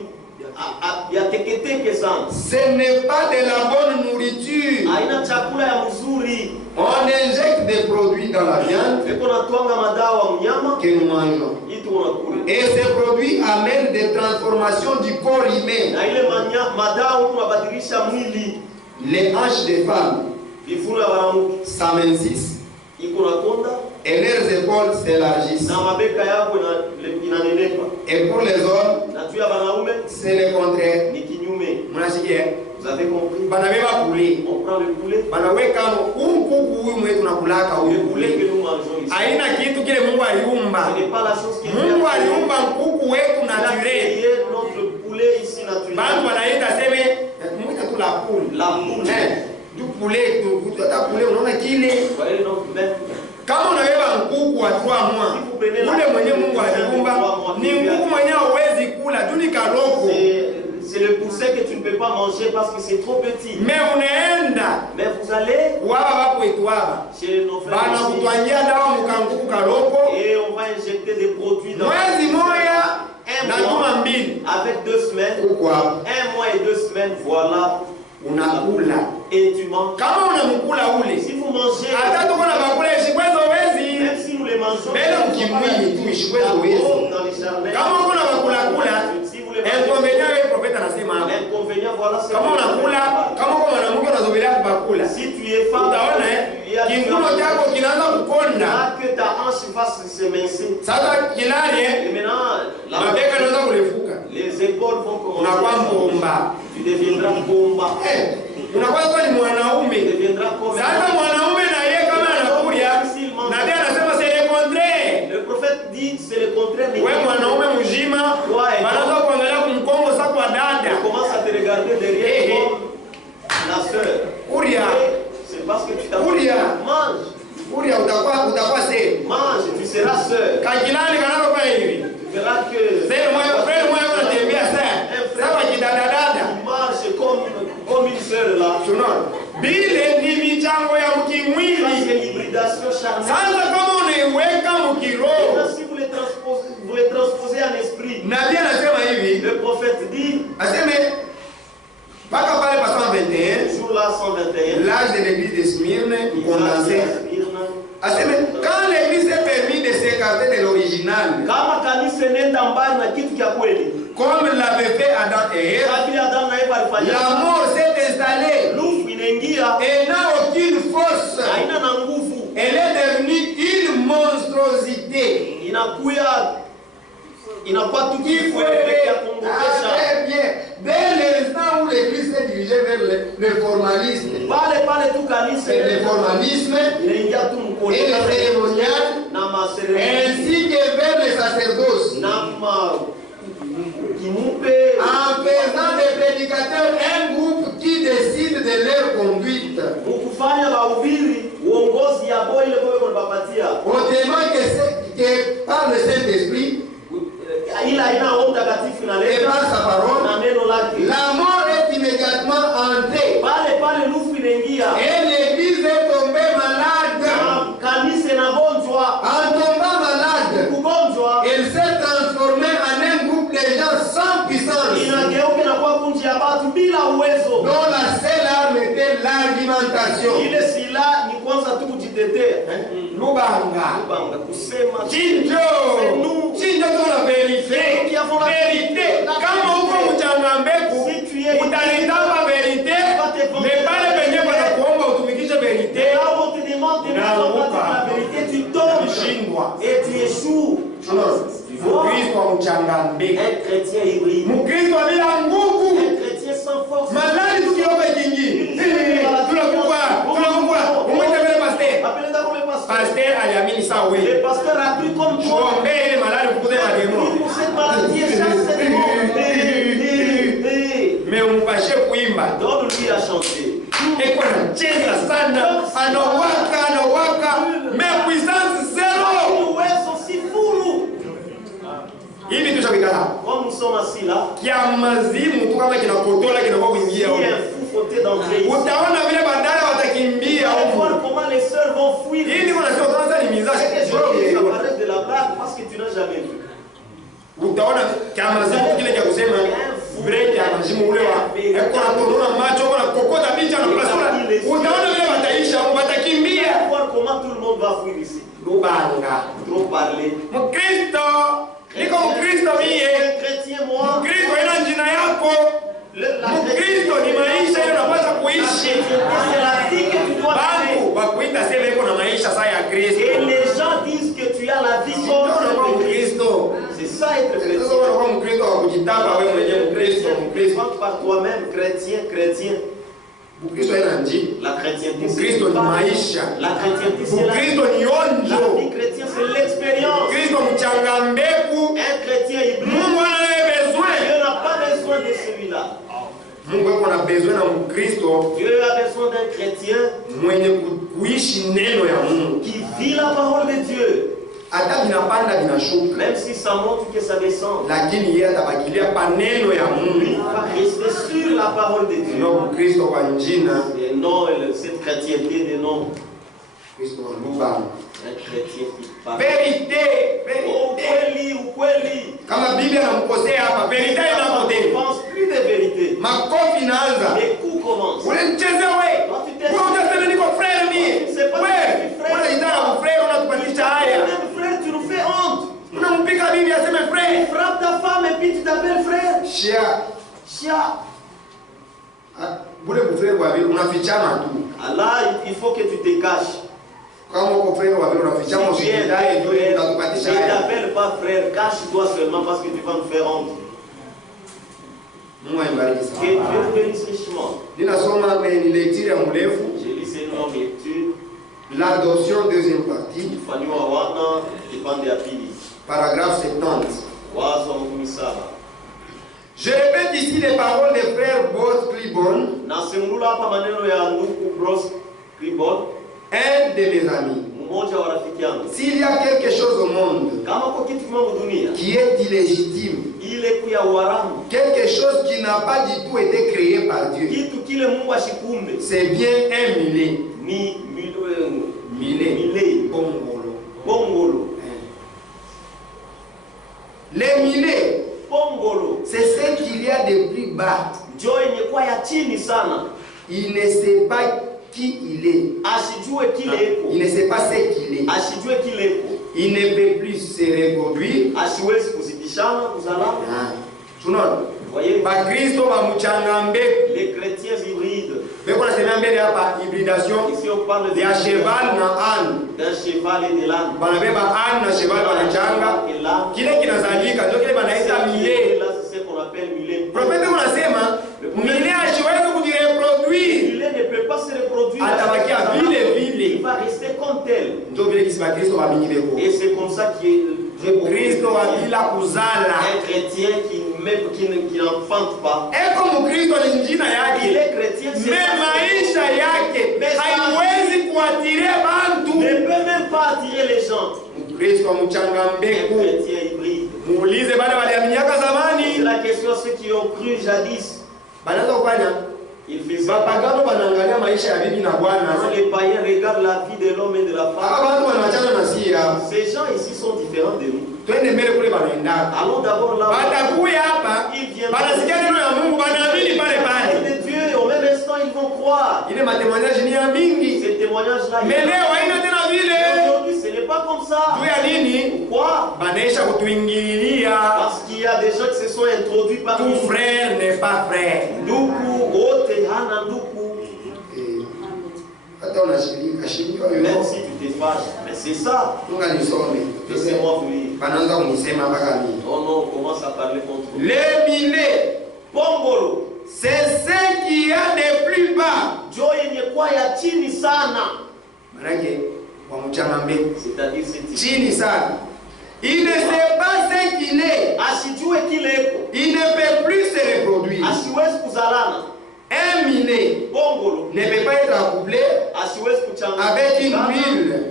ya teketeke sana. Ce n'est pas de la bonne nourriture. Haina chakula ya mzuri. On injecte des produits dans la viande Eko na twanga madawa mnyama que nous mangeons. itu unakula. Et ces produits amènent des transformations du corps humain. Na ile madawa unabadilisha mwili. Les hanches des femmes Vifuno ya wanawake s'amincissent iko na konda et leurs épaules s'élargissent. na mabeka yako inanenepa. Et pour les hommes, Na tu ya wanaume c'est le contraire. ni kinyume. Mnasikia? Vous avez compris? Banabeba poulet. On prend le poulet. Banaweka kuku huyu mwetu tunakulaka Le huyu poulet que poulet. nous mangeons ici. Haina kitu kile Mungu aliumba. Ce n'est pas la chose qui est Mungu aliumba kuku wetu Il a naturel. créé notre poulet ici Bantu naturel. wanaita seme mwita tu la poule. La poule. Du poulet tu hata poulet unaona kile. Vous voyez notre bête. Kama unabeba nkuku wa 3 mois, ule mwenye Mungu aliumba ni nkuku mwenye hawezi kula juu ni kaloko. C'est le pousset que tu ne peux pas manger parce que c'est trop petit. Mais unaenda Mais vous allez waba bakwetu waba chez nos frères bana ici kutwangia dawa mukankuku kaloko et on va injecter des produits dans mwezi moya un na mois juma mbili avec 2 semaines. kuku hapo 1 mois et 2 semaines, voilà. unakula. Et tu manges. Kama unamkula ule Si vous mangez, hata tuko na bakula ishikwezo wezi même si nous les mangeons, mbele mkimwili tu ishikwezo wezi. dans les jardins, Kama uko na bakula kula si vous les mangez, inconvénient wewe profeta anasema hapo. l'inconvénient, voilà, c'est Kama unakula kama uko mwanamke unazobelea kubakula si tu es femme, utaona il y a kingulo chako kinaanza kukonda. que ta hanche va s'émincer. Sasa kilali Et maintenant, mabeka inaanza kurefuka. les épaules vont Unakuwa commencer. mbomba. Tu deviendras bomba. Unakuwa ni Tu mwanaume. deviendras comme Sasa mwanaume na yeye kama anakulia na ndiye anasema c'est le contraire. le prophète dit c'est le contraire. Wewe mwanaume mzima wanaanza kuangalia kumkongo sasa kwa dada. Tu commences à te regarder derrière comme la sœur. Kuria. C'est parce que tu t'as mange. Kuria utakuwa sasa. Mange, tu seras sœur. Kajilani kanako kwa hivi. Tu verras que Sasa moyo frère moyo anatembea sasa. Sasa kidada dada. il marche comme une sœur là. Tunaona. Bile ni michango ya mkimwi charnel. Sasa kama unaiweka mkiroho. Et si vous les transposez en esprit. Nabii anasema hivi. Le prophète dit. Aseme mpaka pale pa 121. Jour là 121. L'âge de l'église de Smyrne condensé. Aseme quand l'église s'est permis de s'écarter de l'original. Kama kanisa nenda mbali na kitu cha kweli. Comme l'avait fait Adam et Ève. La mort s'est installée. Et n'a aucune force. Elle est devenue une monstruosité. Il faut très bien. Dès l'instant où l'église s'est dirigée vers le formalisme, et le formalisme et le cérémonial, ainsi que vers le sacerdoce, en faisant des prédicateurs un groupe qui décide de leur conduite. Autrement que par le Saint-Esprit et par sa parole, la mort est immédiatement entrée. Et l'église est tombée malade. En tombant malade, elle s'est transformée en un groupe de gens sans puissance, dont la seule arme était l'argumentation. Lubanga, Chinjo, la vérité. Kama uko mchangambeku, utaleta vérité, mais pas le benye bana kuomba utumikishe vérité. Tu tombes et tu échoues. Mkristo wa mchangambeku. Un chrétien hybride. Mkristo bila nguvu. Un chrétien sans force. Malali tukioga kingi. Tunakuwa. Umwite vile pasteur. Pasteur aliamini sawa wewe. Le pasteur a cru comme toi. Tuombee malali kukuze mademo. Cette maladie est chasse cette mais umpashe kuimba. Donne-lui à chanter. Eko anacheza sana, anawaka, mais puissance zero. Hivi tushapikana. Comme nous sommes assis là. Kiamazimu tu kama kinakotola kinakuwa kuingia huko. Utaona vile badala watakimbia huko. Comment les sœurs vont fuir. Hii ndio nasema kwanza ni mizazi. Arrête de la blague parce que tu n'as jamais vu. Utaona kiamazimu kile cha kusema break ya mazimu ule wa eko na korona macho na kokota bicha na plasura. Utaona vile wataisha au watakimbia. Voir comment tout le monde va fuir ici. Lubanga. Trop parler. Mkristo niko Mkristo mie. Mkristo ina jina yako. Mkristo ni maisha ile unapaswa kuishi. Bantu wakuita sema iko na maisha saa ya Kristo. Et les gens disent que tu as la vie comme Kristo. C'est ça être chrétien. Kama Mkristo wa kujitapa wewe mwenyewe Mkristo. Par toi-même chrétien. Mkristo ina njia. La chrétienté Mkristo ni maisha. La chrétienté c'est la Mkristo ni onjo. La vie chrétienne c'est l'expérience. Mkristo mchangambeku. Un chrétien hybride. Mungu ana besoin. Dieu n'a pas besoin de celui-là. Mungu yuko na besoin na Mkristo. Dieu a besoin d'un chrétien mwenye kuishi neno ya Mungu. Qui vit la parole de Dieu. Hata binapanda binashuka. Même si ça monte que ça descend. Lakini yeye atabakilia pa neno ya Mungu. Il va rester sur la parole de Dieu. Non Kristo kwa njina. Et non cette chrétienté de nom. Kristo wa Lubanga. Un chrétien qui parle. Vérité. Ukweli. Kama Biblia inamkosea hapa, vérité inapotea. Ne pense plus de vérité. Makofi inaanza. Les coups commencent. Unacheza wewe. Wewe unasema niko frère mie. Wewe unaitana frère unatupatisha haya. Frère, tu nous fais honte. Unampika bibi aseme frère. Tu frappes ta femme et puis tu t'appelles frère. Chia. Bule frère wa bibi unafichana tu. Allah, il faut que tu te caches. Kama uko frère wa bibi unafichana usijidae ndio unatupatisha haya. Ne t'appelle pas frère, cache-toi seulement parce que tu vas me faire honte. Mungu aibariki sana. Que Dieu te bénisse richement. Ninasoma ni lecture ya mrefu. Je lis cette longue lecture. L'adoption deuxième partie. Paragraphe 70. Je répète ici les paroles des frères Bros Clibon, un de mes amis. S'il y a quelque chose au monde qui est illégitime, quelque chose qui n'a pas du tout été créé par Dieu, c'est bien un millet. Pongolo. Pongolo. Les millet, Pongolo, c'est ce qu'il y a de plus bas. Ndio yenye kwa ya chini sana. Il ne sait pas qui il est. Asijue kile eko. Il ne sait pas ce qu'il est. Asijue kile eko. Il ne peut plus se reproduire. Asiwezi kuzidishana kuzala. Tunaona? Voyez? Bakristo bamuchangambe. Les chrétiens hybrides. Beko nasema mbele hapa hybridation. Ici on parle de cheval na âne. D'un cheval et de l'âne. Banabeba âne na cheval banachanga. Kile kinazalika ndio kile banaita millet. Là c'est ce qu'on appelle millet. Prophète unasema millet haiwezi kujireproduire. Millet ne peut pas se reproduire. Atabakia vile vile. Il va rester comme tel. Ndio vile kisi bakristo bamingi beko. Et c'est comme ça qui est Kristo wabila kuzala. Un chrétien qui n'enfante pas. Eko mkristo ni njina Il yake. est chrétien. Mais maisha yake haiwezi kuatiria bantu. Ne peut même pas attirer les gens. Mkristo Un mchangambeko. chrétien hybride. Muulize bale waliamiaka C'est zamani. la question à ceux qui ont cru jadis. Banaanza kufanya. Il fait ça. Bapagano banaangalia maisha ya bibi na bwana. Quand les païens regardent la vie de l'homme et de la Hapa femme, bantu wanachana na sia. ces gens ici sont différents de nous. Twende mbele kule banaenda. Allons d'abord là. Batakuya hapa. Banasikia neno ya Mungu banaamini pale pale. de Dieu et au même instant ils vont croire. Ile matemoignage ni ya mingi. Ces témoignages-là. Mais leo haina tena vile. Aujourd'hui, ce n'est pas comme ça. Juu ya nini? Pourquoi? Banaisha kutuingililia. Parce qu'il y a des gens qui se sont introduits par Tout frère n'est pas frère. Nduku, wote hana nduku. Hata unashirika shirika Même yoyo. si tu te fâches. Mais c'est ça. Tunga nisome. Laissez-moi vous lire. Banaanza kunisema mpaka mimi. Oh non, on commence à parler contre vous. Les millet, Pongolo. c'est ce qu'il y a de plus bas. Jo yenye kwa ya chini sana. Manake wa mchangambe. C'est-à-dire c'est Chini sana. Il ne sait pas ce qu'il est. asijue kile eko. Il ne peut plus se reproduire. Asiwezi kuzalana. Un millet Pongolo. ne peut pas être accouplé Asiwezi kuchanganya. avec une huile.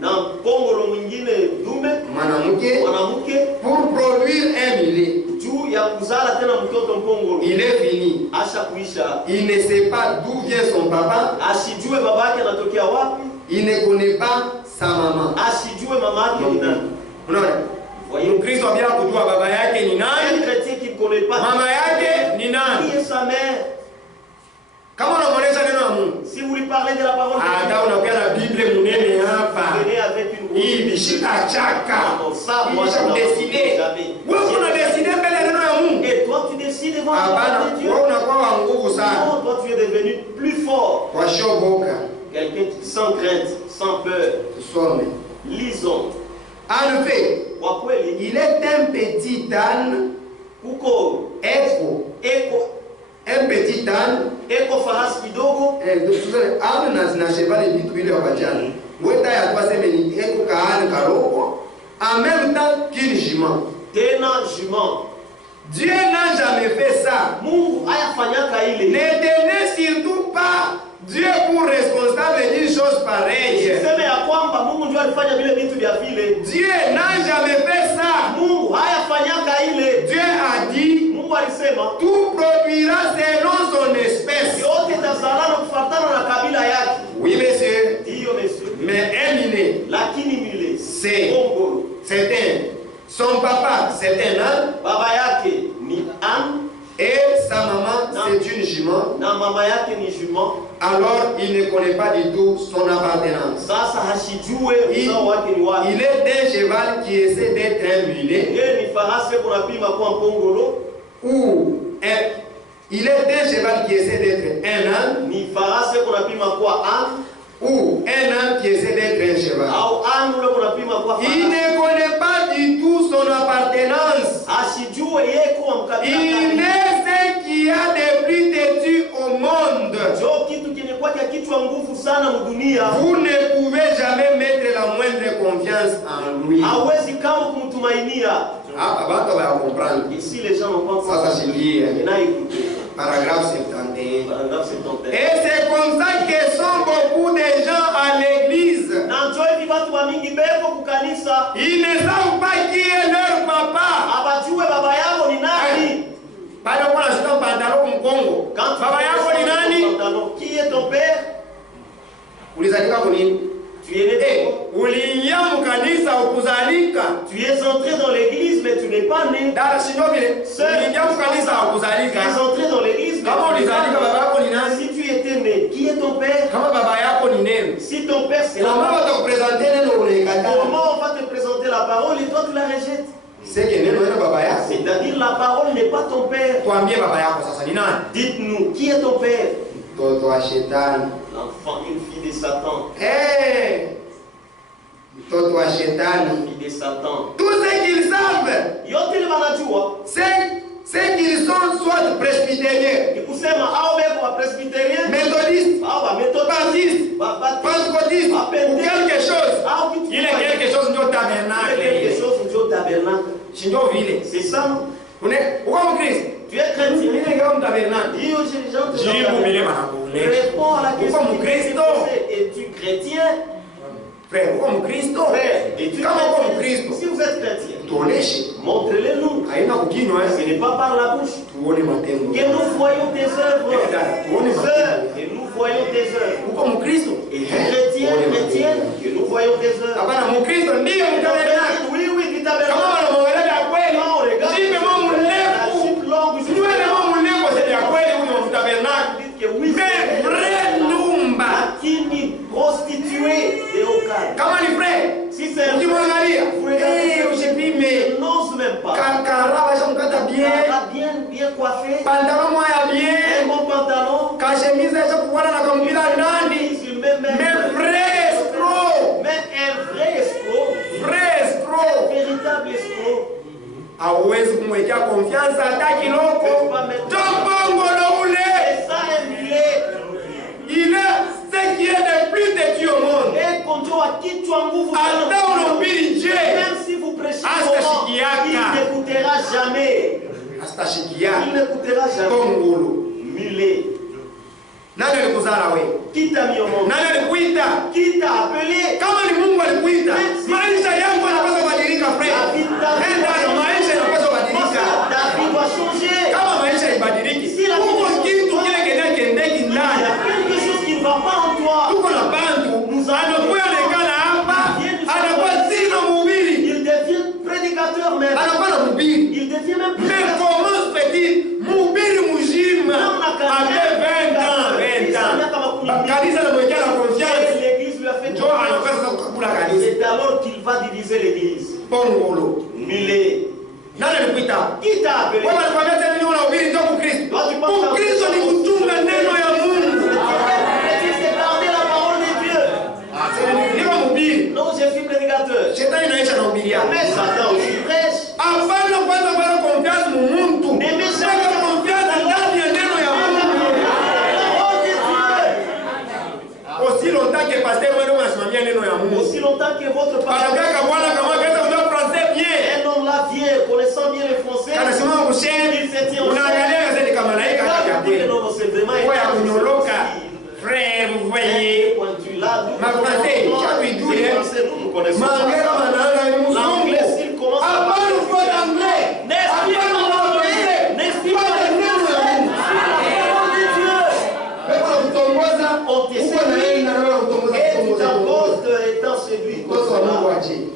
Na pongolo mwingine dume. Mwanamke Mwanamke. pour produire un millet. Juu ya kuzala tena mtoto pongolo. Il est fini. Asha kuisha. Il ne sait pas d'où vient son papa. Asijue baba yake anatokea wapi. Il ne connaît pas sa maman. Asijue mama yake ni nani. Unaona? Mkristo bila kujua baba yake ni Un nani, chrétien qui ne connaît pas mama yake ni qui nani. est sa mère. Kama unamweleza neno la Mungu, Si vous lui parlez de la parole de Dieu, hata unakuwa na Biblia munene hapa. venez avec une Hii bishika chaka. Non, ça, moi, Kisha je n'en kudeside. jamais. Wewe unadeside mbele ya neno la Mungu. Et toi, tu décides devant la Hapana, parole de Dieu. wewe unakuwa wa nguvu sana. Non, toi, tu es devenu plus fort. Washoboka. Quelqu'un qui sans crainte, sans peur. Tusome. Lisons. En fait, Kwa kweli, il est un petit âne, kuko un petit âne. eko farasi kidogo. Âne na cheval vitu vile wabajana. Weta ya kwa sema ni eko ka âne karoko. En même temps qu'une jument. Tena jument. Dieu n'a jamais fait ça. Mungu hayafanyaka Ne ile. tenez surtout pas Dieu pour responsable d'une chose pareille. Sema ya kwamba Mungu ndio alifanya vile vitu vya vile. Dieu n'a jamais fait ça. Mungu hayafanyaka ile. Dieu a dit, Mungu alisema tout produira selon son espèce. yote tazalana kufuatana na kabila yake. Oui, monsieur. Ndiyo monsieur. Mais un millet, Lakini mile c'est Pongolo. son papa, c'est un âne, Baba yake ni âne et sa maman, c'est une jument. na mama yake ni jument. Alors, il ne connaît pas du tout son appartenance. Sasa hashijue uzao wake ni wapi. Il est un cheval qui essaie d'être un millet, Yeye ni farasi kunapima kwa Pongolo. il est un cheval qui essaie d'être un âne, Ni farasi kunapima kwa âne ou un âne qui essaie d'être un cheval. au âne ule kunapima kwa Il farasi. ne connaît pas du tout son appartenance. Asijue yeye kwa mkabila Il gani. est ce qu'il y a de plus têtu au monde. Jo kitu kenye kwa kichwa nguvu sana mdunia. Vous ne pouvez jamais mettre la moindre confiance en lui. Hawezi kama kumtumainia. Ah, bato va comprendre. Ici les gens n'ont pas Ça, ça se lit. écouté. Paragraphe 71. Paragraphe 71. Et c'est comme ça que sont beaucoup de gens à l'église. Na njoo hivi watu wa mingi beko kukanisa. Ils ne savent pas qui est leur papa. Abajue baba yao ni nani. Pale kwa nashika pantalon mkongo. Baba yako ni nani? Qui est ton père? Ulizalika kwa nini? Tu Tu es né Tu es entré dans l'église, mais tu n'es pas né. Tu es entré dans l'église, mais si tu étais né, qui est ton père? Si ton père c'est la parole, comment on va te présenter la parole et toi tu la rejettes? C'est-à-dire la parole n'est pas ton père. Dites-nous, qui est ton père? L'enfant, une fille de Satan. Une fille de Satan. Tout ce qu'ils savent, c'est qu'ils sont soit presbytériens, méthodistes, baptistes, pentecôtistes, ou quelque chose. Il est quelque chose de tabernacle. C'est ça. Tu es chrétien. Réponds à la question. Es-tu chrétien? Frère, comme Christ. Si vous êtes chrétien, montrez-le nous. Ce n'est pas par la bouche. Que nous voyons tes œuvres. Que nous voyons tes œuvres. Et chrétien, chrétienne, que nous voyons tes œuvres. Oui, du tabernacle. Prostituée des locales. Si c'est un frère, n'ose même pas. Bien coiffé. Un bon pantalon. Mais un vrai escroc. Un véritable escroc. Il est ce qui est le plus de Dieu au monde. Même si vous prêchez au monde, il n'écoutera jamais. Il n'écoutera jamais. Mulet. Qui t'a mis au monde? Qui t'a appelé? David doit changer. Si la va pas en toi. Il devient prédicateur même. Il devient même prédicateur. Mais comment se fait-il Moubiri Moujim avait 20 ans. L'église lui a fait c'est alors qu'il va diviser l'église. Mulet. Qui t'a appelé? Non, je suis prédicateur. Mais Satan aussi prêche. Aussi longtemps que pasteur aussi longtemps que votre pasteur un homme là vient connaissant bien le français, il se tient au frère, vous voyez, ma français, l'anglais, s'il commence à parler d'anglais, n'est-ce pas étant celui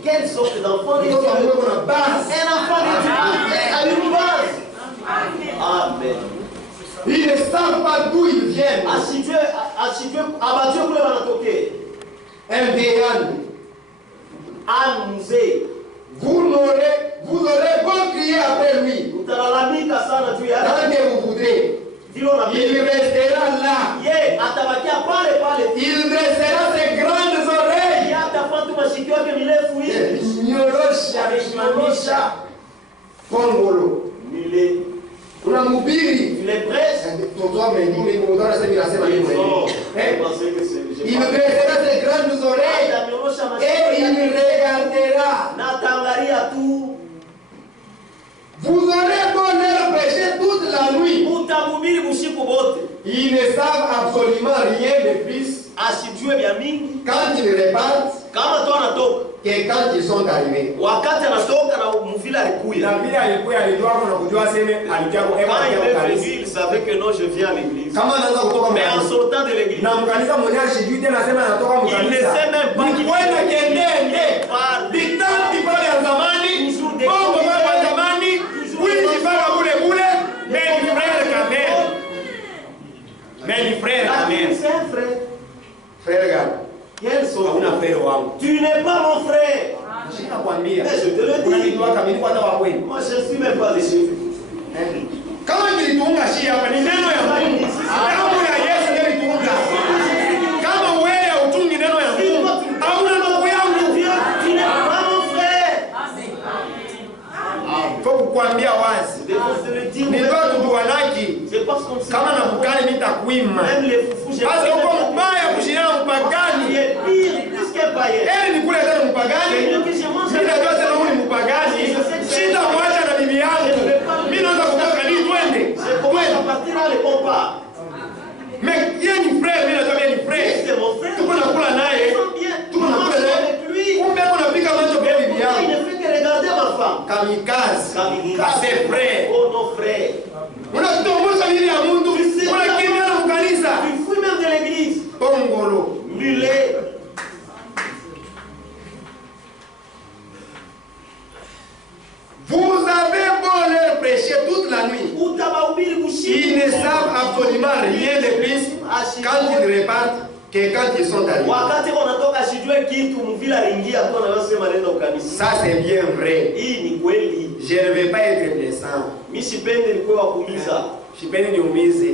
quelle sorte d'enfant de Dieu? Un enfant de Dieu a une base. Amen. Ils ne savent pas d'où ils viennent. Un déhan. Vous aurez beau crier après lui. Tant que vous voudrez. Il restera là. Il dressera ses grandes oreilles. Kongolo. Unamhubiri. Tu les prêches. Il dressera ses grandes oreilles et il regardera. Vous aurez beau leur prêcher toute la nuit. Ils ne savent absolument rien de plus. Quand ils repartent, que quand ils sont arrivés, wakati anatoka na mvila alikuya, na vile alikuwa alijua kuna kujua sema alijua kwa il savait que non, je viens à l'église. kama anaanza kutoka Mais en sortant de l'église, na mkanisa mwenye ashijui tena anasema anatoka il ne mkanisa, sait même pas qu'il kwenda kendende bitambi pale ya zamani, bongo pale ya zamani, wizi pale bule, mais ni frère quand même, mais ni frère quand même. C'est un frère. Frère gani? Quel sont Hauna frère wangu. Tu n'es pas mon frère. Ninakwambia. Je te le dis. Unanijua kamili kwa hata wewe. Moi je suis même pas déçu. Kama kilituunga shi hapa ni neno ya Mungu. Damu ya Yesu ndio ilituunga. Kama wewe hautungi neno ya Mungu, hauna ndugu yangu. Tu n'es pas mon frère. Kwa kukwambia wazi. Ni ndio tuduanaki. C'est parce qu'on kama na bukani nitakuima. Même les foufous, j'ai Basi uko mbaya kushindana mpagani. plus qu'un païen. Ni kule tena mpagani. Mimi najua tena huyu ni mpagani. Shida mwacha na bibi yangu. Mimi naanza kutoka ni twende. Twende partir dans les compas. Mais yeye ni frère, mimi najua yeye ni frère. C'est mon frère. Tuko nakula naye. Tuko nakula naye. Kumbe kuna pika macho kwa bibi yangu. Il ne fait que regarder ma femme. Kamikaze. C'est frère. Oh non frère. Unatombosa bibi ya mtu. Unakimbia na mkanisa. Tu fous même de l'église. Tongolo. Mulet. Vous avez beau leur prêcher toute la nuit. Ils ne savent absolument rien de plus quand ils repartent que quand ils sont arrivés. Ça c'est bien vrai. Je ne vais pas être blessant. Sipendi niumize.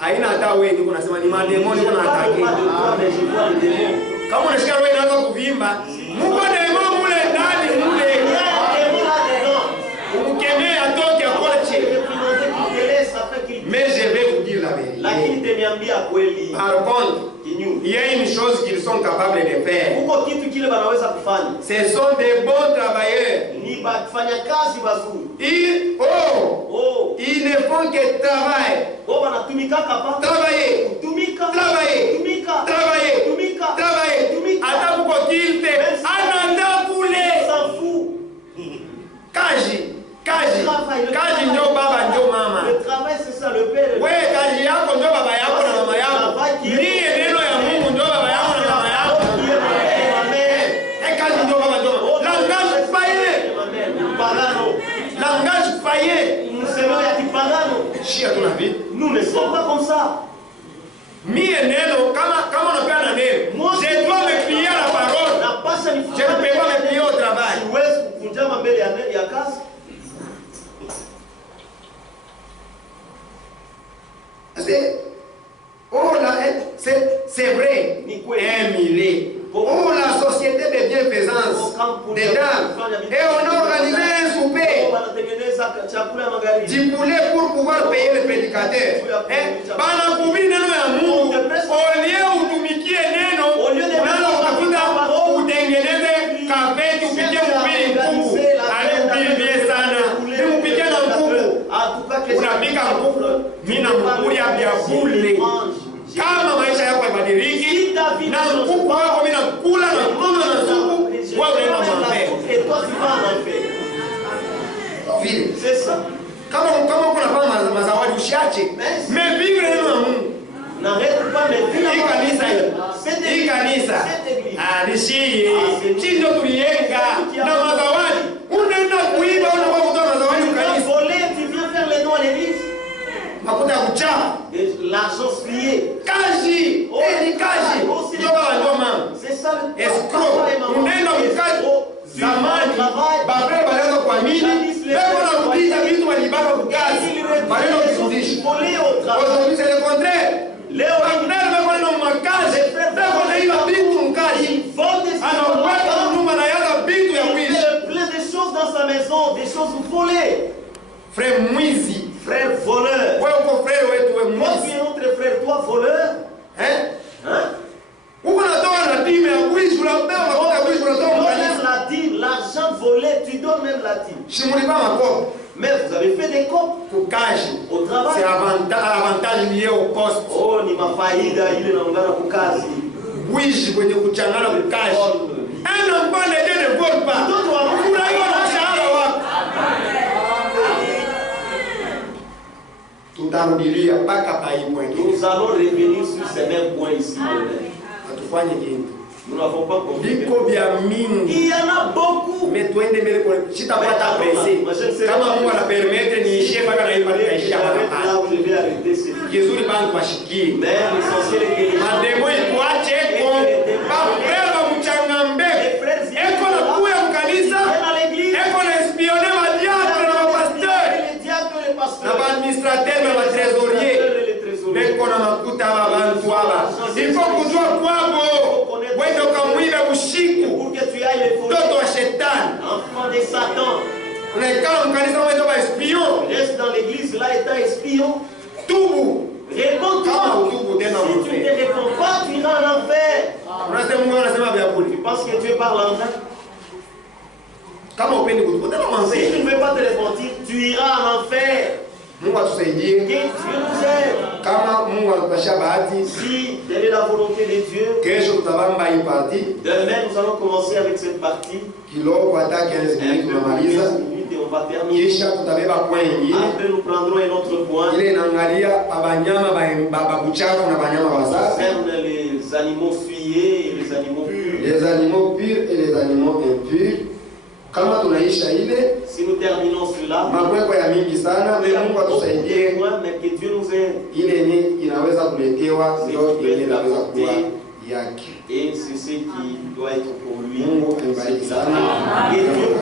Haina hata wewe ndio unasema ni mademoni unataka. Kama unashika wewe unaanza kuvimba, Mungu demo mule ndani mule. Ukemee atoke akwache. Mais je vais vous dire la vérité. Par contre, il y a une chose qu'ils sont capables de faire. Ce sont des bons travailleurs. Ils ne font que travailler. Travailler. Attends pour qu'il te ananda koule. Kaji ndio baba ndio mama. Le travail c'est ça, le père. Wewe kaji yako ndio baba yako na mama yako. Ndiye neno ya Mungu ndio baba yako na mama yako. Kaji ndio baba ndio. Langage païen. Langage païen. Nous sommes ya kipagano. Shia tunavi. Nous ne sommes pas comme ça. Mie neno kama unapewa na neno. Je dois me plier à la parole. Je ne peux pas me plier au travail. Siwezi kukunjama mbele ya kazi. C'est vrai, un millier. Oh, la société de bienfaisance des dames. Et on a organisé un souper du poulet pour pouvoir payer le prédicateur. Pendant que vous venez à Mungu, au lieu où vous miquiez neno, on a utakuta utengeneze kafe tupikie mubili mkuku. Ale mubili bien sana. Ni mupikie na mkuku. Unapika mkuku, mina mkuli ya bule. Kama maisha yako yabadiliki na mkuku wako mimi nakula na kunywa na supu, wewe unaenda mbele. Et toi tu vas en enfer. Vile. C'est ça. Kama kuna pama mazawadi usiache. Mais vivre neno la Mungu. N'arrête pas mais hii kanisa. Nishie. Chindo tulienga na mazawadi. Unaenda kuiba unakuwa kutoa mazawadi kanisa. Tu viens faire les dons à l'église. Makuta kuchapa. L'argent splié. Kaji. Ni kaji. Ndio mama. C'est ça. Escroc. Unaenda mkaji. Zamani babre balianza kuamini leo wanarudisha vitu walibaka kukazi maneno kurudisha. Aujourd'hui c'est le contraire. Leo wengine wanaenda makazi leo wanaiba vitu mkazi. Anaweka nyumba na yaga vitu ya wizi. Plein de choses dans sa maison, des choses volées. Frère mwizi, frère voleur. Wewe uko frère wetu wewe Moi mwizi. tu es notre frère, toi voleur. Uko natoa na dime ya wizi unapewa kwa wizi unatoa même la dîme, l'argent volé, tu donnes même la dîme. Shimulipa makopo. Mais vous avez fait des copes au travail. C'est avantage lié au poste. Oh, ni mafaida ile naungana kukazi. Wizi kwenye kuchangana kukazi. Un enfant de Dieu ne vole pas. Nous allons revenir sur ces mêmes points ici. Nous n'avons pas compris. Il y en a beaucoup. Mais toi, si tu n'as pas apprécié, comment on va la permettre, ni chef, pas mais l'essentiel est que les il faut que tu enfant de Satan. Reste dans l'église là étant espion. Réponds-toi. Si tu ne te réponds pas, tu iras en enfer. Tu penses que Dieu parle en vain? Si tu ne veux pas te repentir, tu iras en enfer. Que Dieu nous aide. Si telle est la volonté de Dieu, demain nous allons commencer avec cette partie. Et on va terminer. Après nous prendrons un autre point. Ça concerne les animaux fuyés et les animaux purs. Les animaux purs et les animaux impurs. Si nous terminons cela, mais que Dieu nous aide. Et c'est ce qui doit être pour lui.